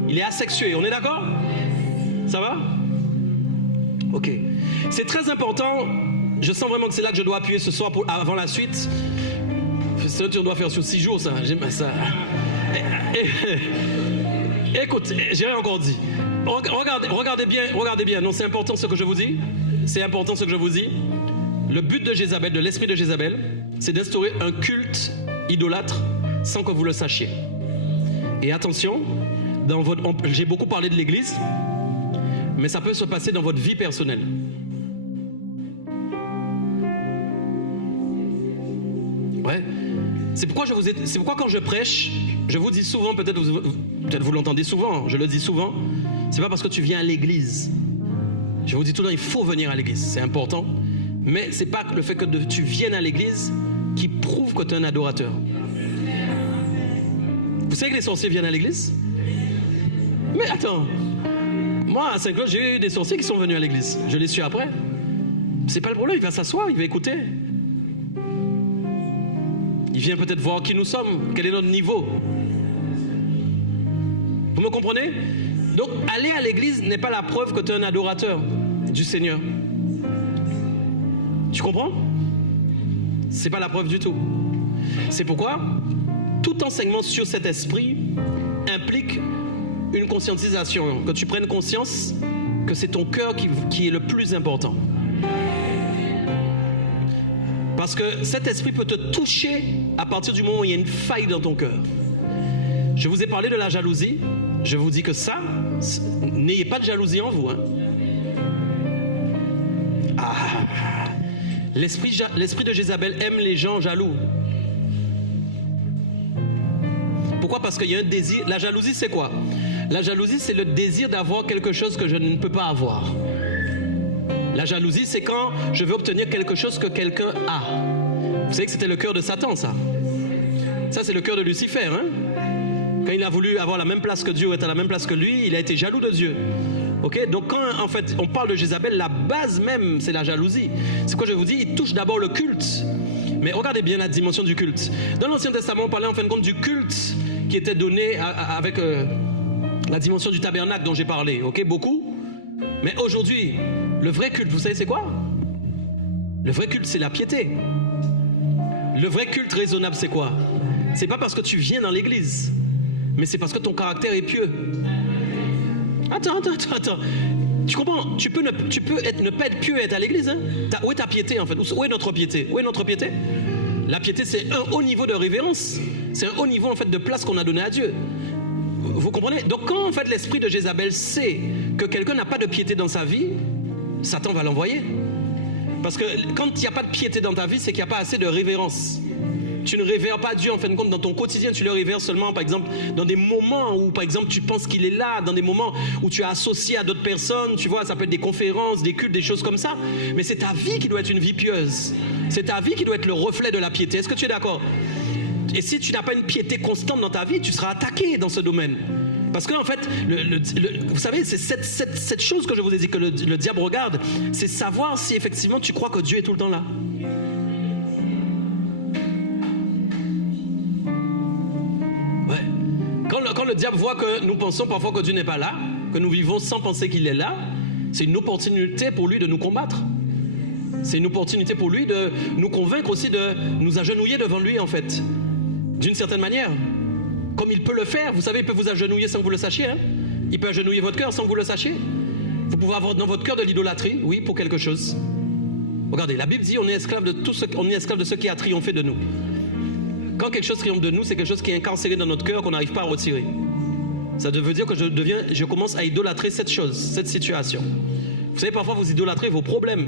Il est asexué. On est d'accord? Ça va? Ok. C'est très important. Je sens vraiment que c'est là que je dois appuyer ce soir avant la suite. Ça, tu dois faire sur 6 jours, ça. J'aime ça. Écoute, j'ai rien encore dit. Regardez bien. Non, c'est important ce que je vous dis. C'est important ce que je vous dis. Le but de Jézabel, de l'esprit de Jézabel, c'est d'instaurer un culte idolâtre sans que vous le sachiez. Et attention, j'ai beaucoup parlé de l'église, mais ça peut se passer dans votre vie personnelle. Ouais. C'est pourquoi quand je prêche, je vous dis souvent, peut-être vous l'entendez souvent, je le dis souvent, c'est pas parce que tu viens à l'église. Je vous dis tout le temps, il faut venir à l'église, c'est important. Mais c'est pas le fait que tu viennes à l'église qui prouve que tu es un adorateur. Vous savez que les sorciers viennent à l'église? Mais attends, moi à Saint-Claude, j'ai eu des sorciers qui sont venus à l'église. Je les suis après. C'est pas le problème, il va s'asseoir, il va écouter. Il vient peut-être voir qui nous sommes, quel est notre niveau. Vous me comprenez? Donc, aller à l'église n'est pas la preuve que tu es un adorateur du Seigneur. Tu comprends? C'est pas la preuve du tout. C'est pourquoi tout enseignement sur cet esprit implique une conscientisation, que tu prennes conscience que c'est ton cœur qui est le plus important. Parce que cet esprit peut te toucher à partir du moment où il y a une faille dans ton cœur. Je vous ai parlé de la jalousie. Je vous dis que ça, n'ayez pas de jalousie en vous. Hein. L'esprit de Jézabel aime les gens jaloux. Pourquoi? Parce qu'il y a un désir. La jalousie, c'est quoi? La jalousie, c'est le désir d'avoir quelque chose que je ne peux pas avoir. La jalousie, c'est quand je veux obtenir quelque chose que quelqu'un a. Vous savez que c'était le cœur de Satan, ça. Ça, c'est le cœur de Lucifer. Hein? Quand il a voulu avoir la même place que Dieu ou être à la même place que lui, il a été jaloux de Dieu. Ok, donc quand en fait on parle de Jézabel, la base même c'est la jalousie. C'est quoi je vous dis? Il touche d'abord le culte. Mais regardez bien la dimension du culte. Dans l'Ancien Testament, on parlait en fin de compte du culte qui était donné avec la dimension du tabernacle dont j'ai parlé. Ok, beaucoup. Mais aujourd'hui, le vrai culte, vous savez c'est quoi? Le vrai culte, c'est la piété. Le vrai culte raisonnable, c'est quoi? C'est pas parce que tu viens dans l'église, mais c'est parce que ton caractère est pieux. Attends. Tu comprends? Tu peux ne pas être pieux et être à l'église. Hein? Où est ta piété en fait? Où est notre piété? Où est notre piété? La piété, c'est un haut niveau de révérence. C'est un haut niveau en fait de place qu'on a donné à Dieu. Vous comprenez? Donc quand en fait l'esprit de Jézabel sait que quelqu'un n'a pas de piété dans sa vie, Satan va l'envoyer. Parce que quand il n'y a pas de piété dans ta vie, c'est qu'il n'y a pas assez de révérence. Tu ne révères pas Dieu en fin de compte dans ton quotidien, tu le révères seulement par exemple dans des moments où par exemple tu penses qu'il est là, dans des moments où tu es associé à d'autres personnes, tu vois, ça peut être des conférences, des cultes, des choses comme ça, mais c'est ta vie qui doit être une vie pieuse, c'est ta vie qui doit être le reflet de la piété, est-ce que tu es d'accord? Et si tu n'as pas une piété constante dans ta vie, tu seras attaqué dans ce domaine. Parce qu'en fait, vous savez, c'est cette chose que je vous ai dit que le diable regarde, c'est savoir si effectivement tu crois que Dieu est tout le temps là. Quand le diable voit que nous pensons parfois que Dieu n'est pas là, que nous vivons sans penser qu'il est là, c'est une opportunité pour lui de nous combattre. C'est une opportunité pour lui de nous convaincre aussi de nous agenouiller devant lui en fait. D'une certaine manière. Comme il peut le faire. Vous savez, il peut vous agenouiller sans que vous le sachiez. Hein? Il peut agenouiller votre cœur sans que vous le sachiez. Vous pouvez avoir dans votre cœur de l'idolâtrie, oui, pour quelque chose. Regardez, la Bible dit on est esclave de tout ce, on est esclave de ce qui a triomphé de nous. Quand quelque chose triomphe de nous, c'est quelque chose qui est incarcéré dans notre cœur qu'on n'arrive pas à retirer. Ça veut dire que je commence à idolâtrer cette chose, cette situation. Vous savez, parfois vous idolâtrez vos problèmes.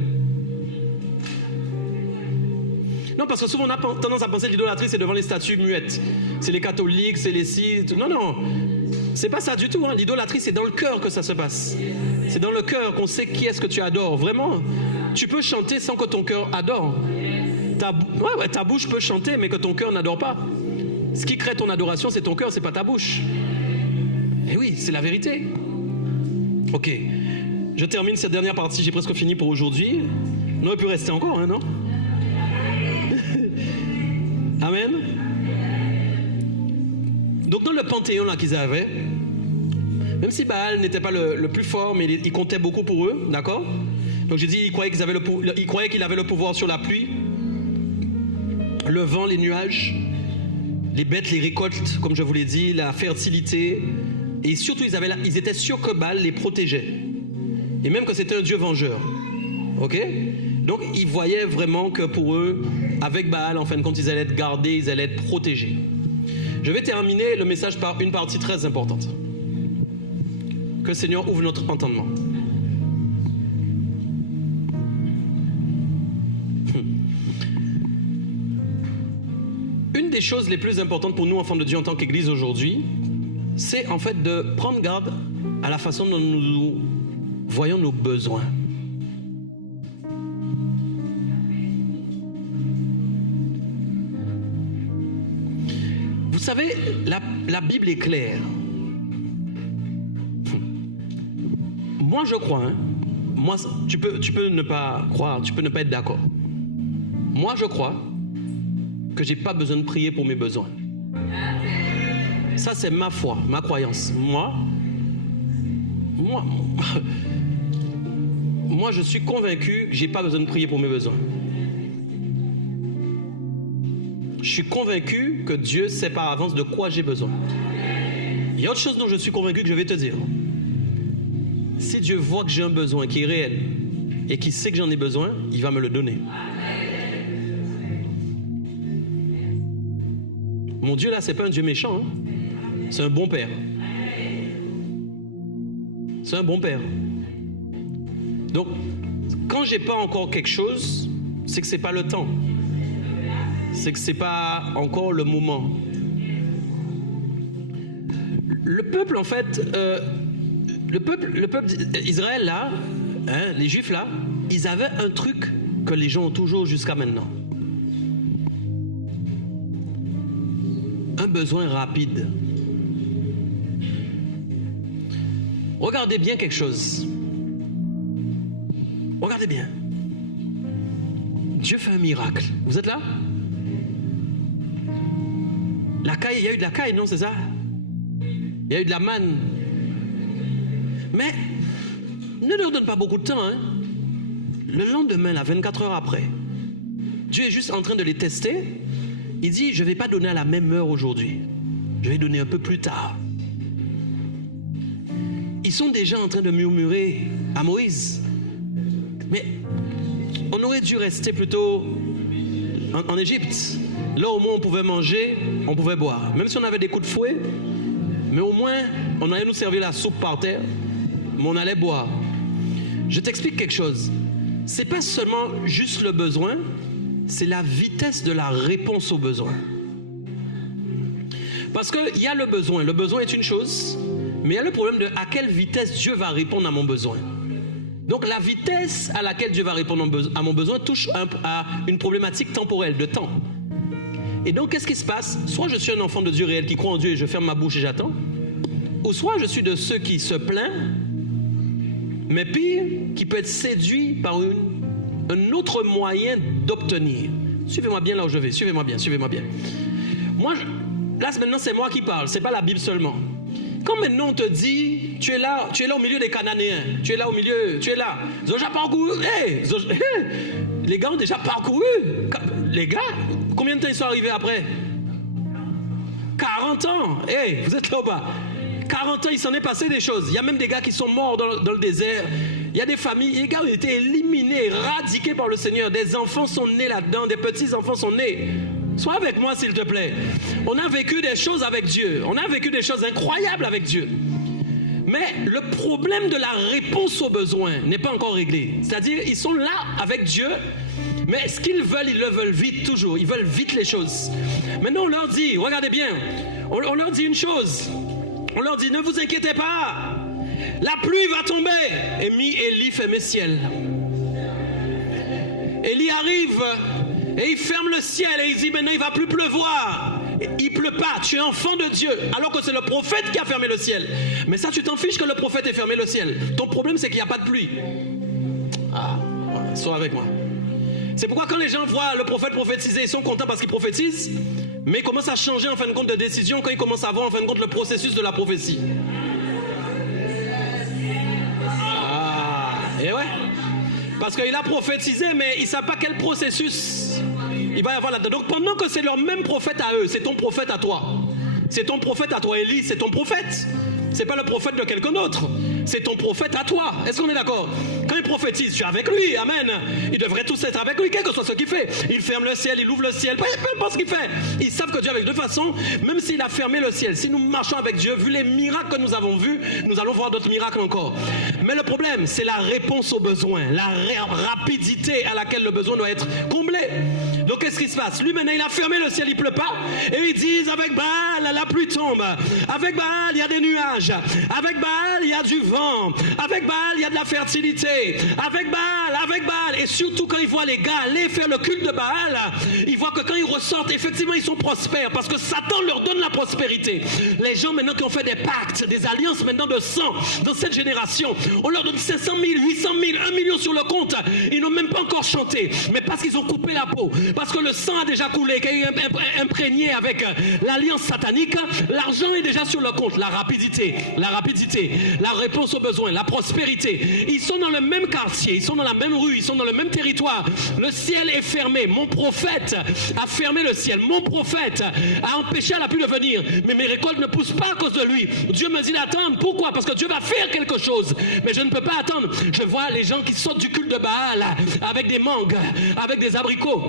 Non, parce que souvent on a tendance à penser que l'idolâtrie c'est devant les statues muettes. C'est les catholiques, c'est les sites. Non, c'est pas ça du tout. Hein. L'idolâtrie c'est dans le cœur que ça se passe. C'est dans le cœur qu'on sait qui est-ce que tu adores. Vraiment, tu peux chanter sans que ton cœur adore. Ta bouche peut chanter, mais que ton cœur n'adore pas. Ce qui crée ton adoration, c'est ton cœur, c'est pas ta bouche. Et oui, c'est la vérité. Ok, je termine cette dernière partie, j'ai presque fini pour aujourd'hui. On aurait pu rester encore, hein, non? Amen. Donc dans le panthéon là qu'ils avaient, même si Baal n'était pas le plus fort, mais il comptait beaucoup pour eux, d'accord? Donc j'ai dit, ils croyaient qu'il avait le pouvoir sur la pluie, le vent, les nuages, les bêtes, les récoltes, comme je vous l'ai dit, la fertilité. Et surtout, ils étaient sûrs que Baal les protégeait. Et même que c'était un Dieu vengeur. Ok? Donc, ils voyaient vraiment que pour eux, avec Baal, en fin de compte, ils allaient être gardés, ils allaient être protégés. Je vais terminer le message par une partie très importante. Que le Seigneur ouvre notre entendement. Une des choses les plus importantes pour nous, enfants de Dieu, en tant qu'Église aujourd'hui, c'est en fait de prendre garde à la façon dont nous voyons nos besoins. Vous savez, la Bible est claire. Moi, je crois, hein, tu peux ne pas croire, tu peux ne pas être d'accord. Moi, je crois que je n'ai pas besoin de prier pour mes besoins. Ça, c'est ma foi, ma croyance. Moi, je suis convaincu que je n'ai pas besoin de prier pour mes besoins. Je suis convaincu que Dieu sait par avance de quoi j'ai besoin. Il y a autre chose dont je suis convaincu que je vais te dire. Si Dieu voit que j'ai un besoin qui est réel et qu'il sait que j'en ai besoin, il va me le donner. Mon Dieu là, c'est pas un Dieu méchant, hein. C'est un bon père. C'est un bon père. Donc, quand j'ai pas encore quelque chose, c'est que c'est pas le temps. C'est que c'est pas encore le moment. Le peuple, en fait, le peuple Israël là, hein, les Juifs là, ils avaient un truc que les gens ont toujours jusqu'à maintenant. Un besoin rapide. Regardez bien quelque chose. Regardez bien. Dieu fait un miracle. Vous êtes là? La caille, il y a eu de la caille, non, c'est ça? Il y a eu de la manne. Mais ne leur donne pas beaucoup de temps. Hein? Le lendemain, là, 24 heures après, Dieu est juste en train de les tester. Il dit, je ne vais pas donner à la même heure aujourd'hui. Je vais donner un peu plus tard. Ils sont déjà en train de murmurer à Moïse. Mais on aurait dû rester plutôt en Égypte. Là, au moins, on pouvait manger, on pouvait boire. Même si on avait des coups de fouet, mais au moins, on allait nous servir la soupe par terre, mais on allait boire. Je t'explique quelque chose. C'est pas seulement juste le besoin, c'est la vitesse de la réponse au besoin. Parce qu'il y a le besoin. Le besoin est une chose, mais il y a le problème de à quelle vitesse Dieu va répondre à mon besoin. Donc la vitesse à laquelle Dieu va répondre à mon besoin touche à une problématique temporelle, de temps. Et donc qu'est-ce qui se passe? Soit je suis un enfant de Dieu réel qui croit en Dieu et je ferme ma bouche et j'attends, ou soit je suis de ceux qui se plaignent, mais pire, qui peut être séduit par un autre moyen d'obtenir. Suivez-moi bien là où je vais, suivez-moi bien. Moi, là maintenant c'est moi qui parle, c'est pas la Bible seulement. Quand maintenant on te dit, tu es là au milieu des Cananéens, tu es là. Ils ont déjà parcouru, les gars ont déjà parcouru. Les gars, combien de temps ils sont arrivés après? 40 ans. Vous êtes là ou pas? 40 ans, il s'en est passé des choses. Il y a même des gars qui sont morts dans le désert. Il y a des familles, les gars ont été éliminés, éradiqués par le Seigneur. Des enfants sont nés là-dedans, des petits-enfants sont nés. Sois avec moi, s'il te plaît. On a vécu des choses avec Dieu. On a vécu des choses incroyables avec Dieu. Mais le problème de la réponse aux besoins n'est pas encore réglé. C'est-à-dire, ils sont là avec Dieu, mais ce qu'ils veulent, ils le veulent vite toujours. Ils veulent vite les choses. Maintenant, on leur dit, regardez bien, on leur dit une chose. On leur dit, ne vous inquiétez pas, la pluie va tomber. Et Élie ferme le ciel. Élie arrive et il ferme le ciel et il dit, maintenant il ne va plus pleuvoir. Il ne pleut pas, tu es enfant de Dieu, alors que c'est le prophète qui a fermé le ciel. Mais ça, tu t'en fiches que le prophète ait fermé le ciel. Ton problème, c'est qu'il n'y a pas de pluie. Sois avec moi. C'est pourquoi quand les gens voient le prophète prophétiser, ils sont contents parce qu'il prophétise, mais ils commencent à changer en fin de compte de décision quand ils commencent à voir en fin de compte le processus de la prophétie. Et ouais. Parce qu'il a prophétisé, mais ils ne savent pas quel processus il va y avoir là-dedans. Donc pendant que c'est leur même prophète à eux, c'est ton prophète à toi. C'est ton prophète à toi, Élie, c'est ton prophète. C'est pas le prophète de quelqu'un d'autre. C'est ton prophète à toi. Est-ce qu'on est d'accord? Quand il prophétise, tu es avec lui. Amen. Ils devraient tous être avec lui, quel que soit ce qu'il fait. Il ferme le ciel, il ouvre le ciel. Peu importe ce qu'il fait. Ils savent que Dieu est avec. De toute façon, même s'il a fermé le ciel, si nous marchons avec Dieu, vu les miracles que nous avons vus, nous allons voir d'autres miracles encore. Mais le problème, c'est la réponse aux besoins, la rapidité à laquelle le besoin doit être comblé. Donc qu'est-ce qui se passe? Lui maintenant, il a fermé le ciel, il ne pleut pas. Et ils disent, avec Baal, la pluie tombe. Avec Baal, il y a des nuages. Avec Baal, il y a du vent. Avec Baal, il y a de la fertilité. Avec Baal. Et surtout quand ils voient les gars aller faire le culte de Baal, ils voient que quand ils ressortent, effectivement, ils sont prospères parce que Satan leur donne la prospérité. Les gens maintenant qui ont fait des pactes, des alliances maintenant de sang dans cette génération, on leur donne 500 000, 800 000, 1 million sur le compte. Ils n'ont même pas encore chanté, mais parce qu'ils ont coupé la peau, parce que le sang a déjà coulé, qu'il y a eu imprégné avec l'alliance satanique, l'argent est déjà sur le compte. La rapidité, la réponse aux besoins, la prospérité. Ils sont dans le même quartier, ils sont dans la même rue, ils sont dans le même territoire. Le ciel est fermé. Mon prophète a fermé le ciel. Mon prophète a empêché la pluie de venir. Mais mes récoltes ne poussent pas à cause de lui. Dieu me dit d'attendre. Pourquoi? Parce que Dieu va faire quelque chose. Mais je ne peux pas attendre. Je vois les gens qui sortent du culte de Baal avec des mangues, avec des abricots,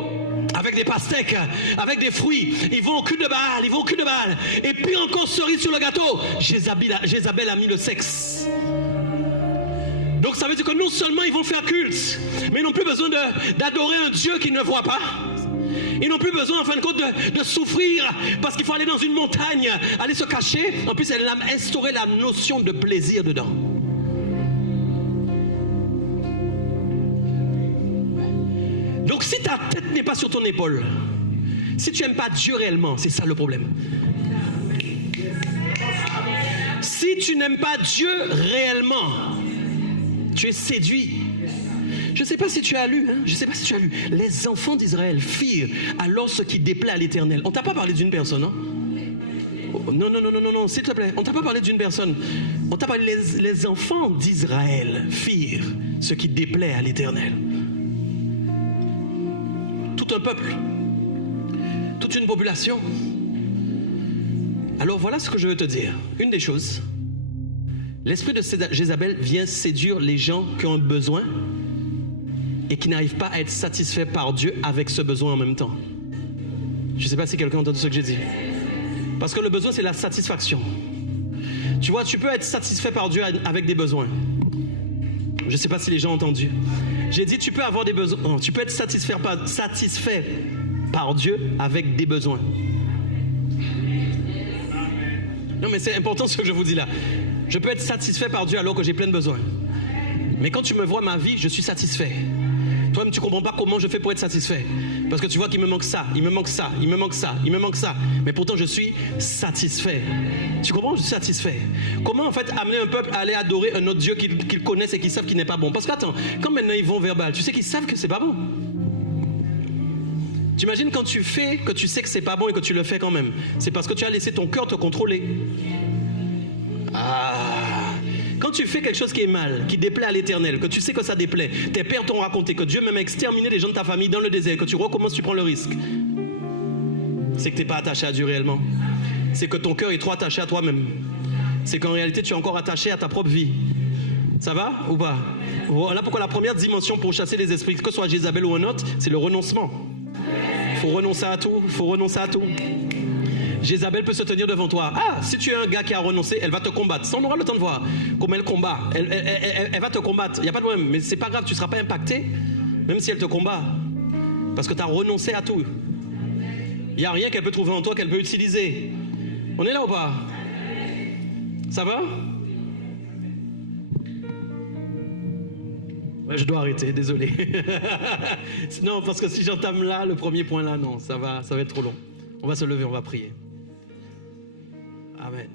avec des pastèques, avec des fruits. Ils vont au culte de Baal, Et puis encore cerise sur le gâteau, Jézabel a mis le sexe. Donc ça veut dire que non seulement ils vont faire culte, mais ils n'ont plus besoin d'adorer un Dieu qu'ils ne voient pas. Ils n'ont plus besoin en fin de compte de souffrir parce qu'il faut aller dans une montagne, aller se cacher. En plus, elle a instauré la notion de plaisir dedans. Donc si ta tête n'est pas sur ton épaule, si tu n'aimes pas Dieu réellement, c'est ça le problème. Si Si tu n'aimes pas Dieu réellement, tu es séduit. Je ne sais pas si tu as lu, les enfants d'Israël firent alors ce qui déplaît à l'Éternel. On ne t'a pas parlé d'une personne, hein? Non, s'il te plaît, on ne t'a pas parlé d'une personne. On t'a parlé les enfants d'Israël firent ce qui déplaît à l'Éternel. Tout un peuple, toute une population. Alors voilà ce que je veux te dire. Une des choses, l'esprit de Jézabel vient séduire les gens qui ont un besoin et qui n'arrivent pas à être satisfaits par Dieu avec ce besoin en même temps. Je ne sais pas si quelqu'un a entendu ce que j'ai dit. Parce que le besoin, c'est la satisfaction. Tu vois, tu peux être satisfait par Dieu avec des besoins. Je ne sais pas si les gens ont entendu. J'ai dit, tu peux avoir des besoins. Non, tu peux être satisfait par Dieu avec des besoins. Non, mais c'est important ce que je vous dis là. Je peux être satisfait par Dieu alors que j'ai plein de besoins. Mais quand tu me vois ma vie, je suis satisfait. Toi-même, tu ne comprends pas comment je fais pour être satisfait. Parce que tu vois qu'il me manque ça, il me manque ça, il me manque ça, il me manque ça. Mais pourtant, je suis satisfait. Tu comprends? Je suis satisfait. Comment en fait amener un peuple à aller adorer un autre Dieu qu'ils connaissent et qu'ils savent qu'il n'est pas bon? Parce qu'attends, quand maintenant ils vont verbal, tu sais qu'ils savent que c'est pas bon. Tu imagines quand tu fais que tu sais que c'est pas bon et que tu le fais quand même. C'est parce que tu as laissé ton cœur te contrôler. Quand tu fais quelque chose qui est mal, qui déplaît à l'Éternel, que tu sais que ça déplaît, tes pères t'ont raconté que Dieu même a exterminé les gens de ta famille dans le désert, que tu recommences, tu prends le risque. C'est que tu n'es pas attaché à Dieu réellement. C'est que ton cœur est trop attaché à toi-même. C'est qu'en réalité, tu es encore attaché à ta propre vie. Ça va ou pas? Voilà pourquoi la première dimension pour chasser les esprits, que ce soit Jézabel ou un autre, c'est le renoncement. Il faut renoncer à tout, il faut renoncer à tout. Jézabel peut se tenir devant toi. Si tu es un gars qui a renoncé, elle va te combattre. Ça, on aura le temps de voir comment elle combat. Elle va te combattre. Il n'y a pas de problème. Mais c'est pas grave, tu ne seras pas impacté, même si elle te combat. Parce que tu as renoncé à tout. Il n'y a rien qu'elle peut trouver en toi qu'elle peut utiliser. On est là ou pas? Ça va? Ouais, je dois arrêter, désolé. Non, parce que si j'entame là, le premier point là, non, ça va être trop long. On va se lever, on va prier. Amen.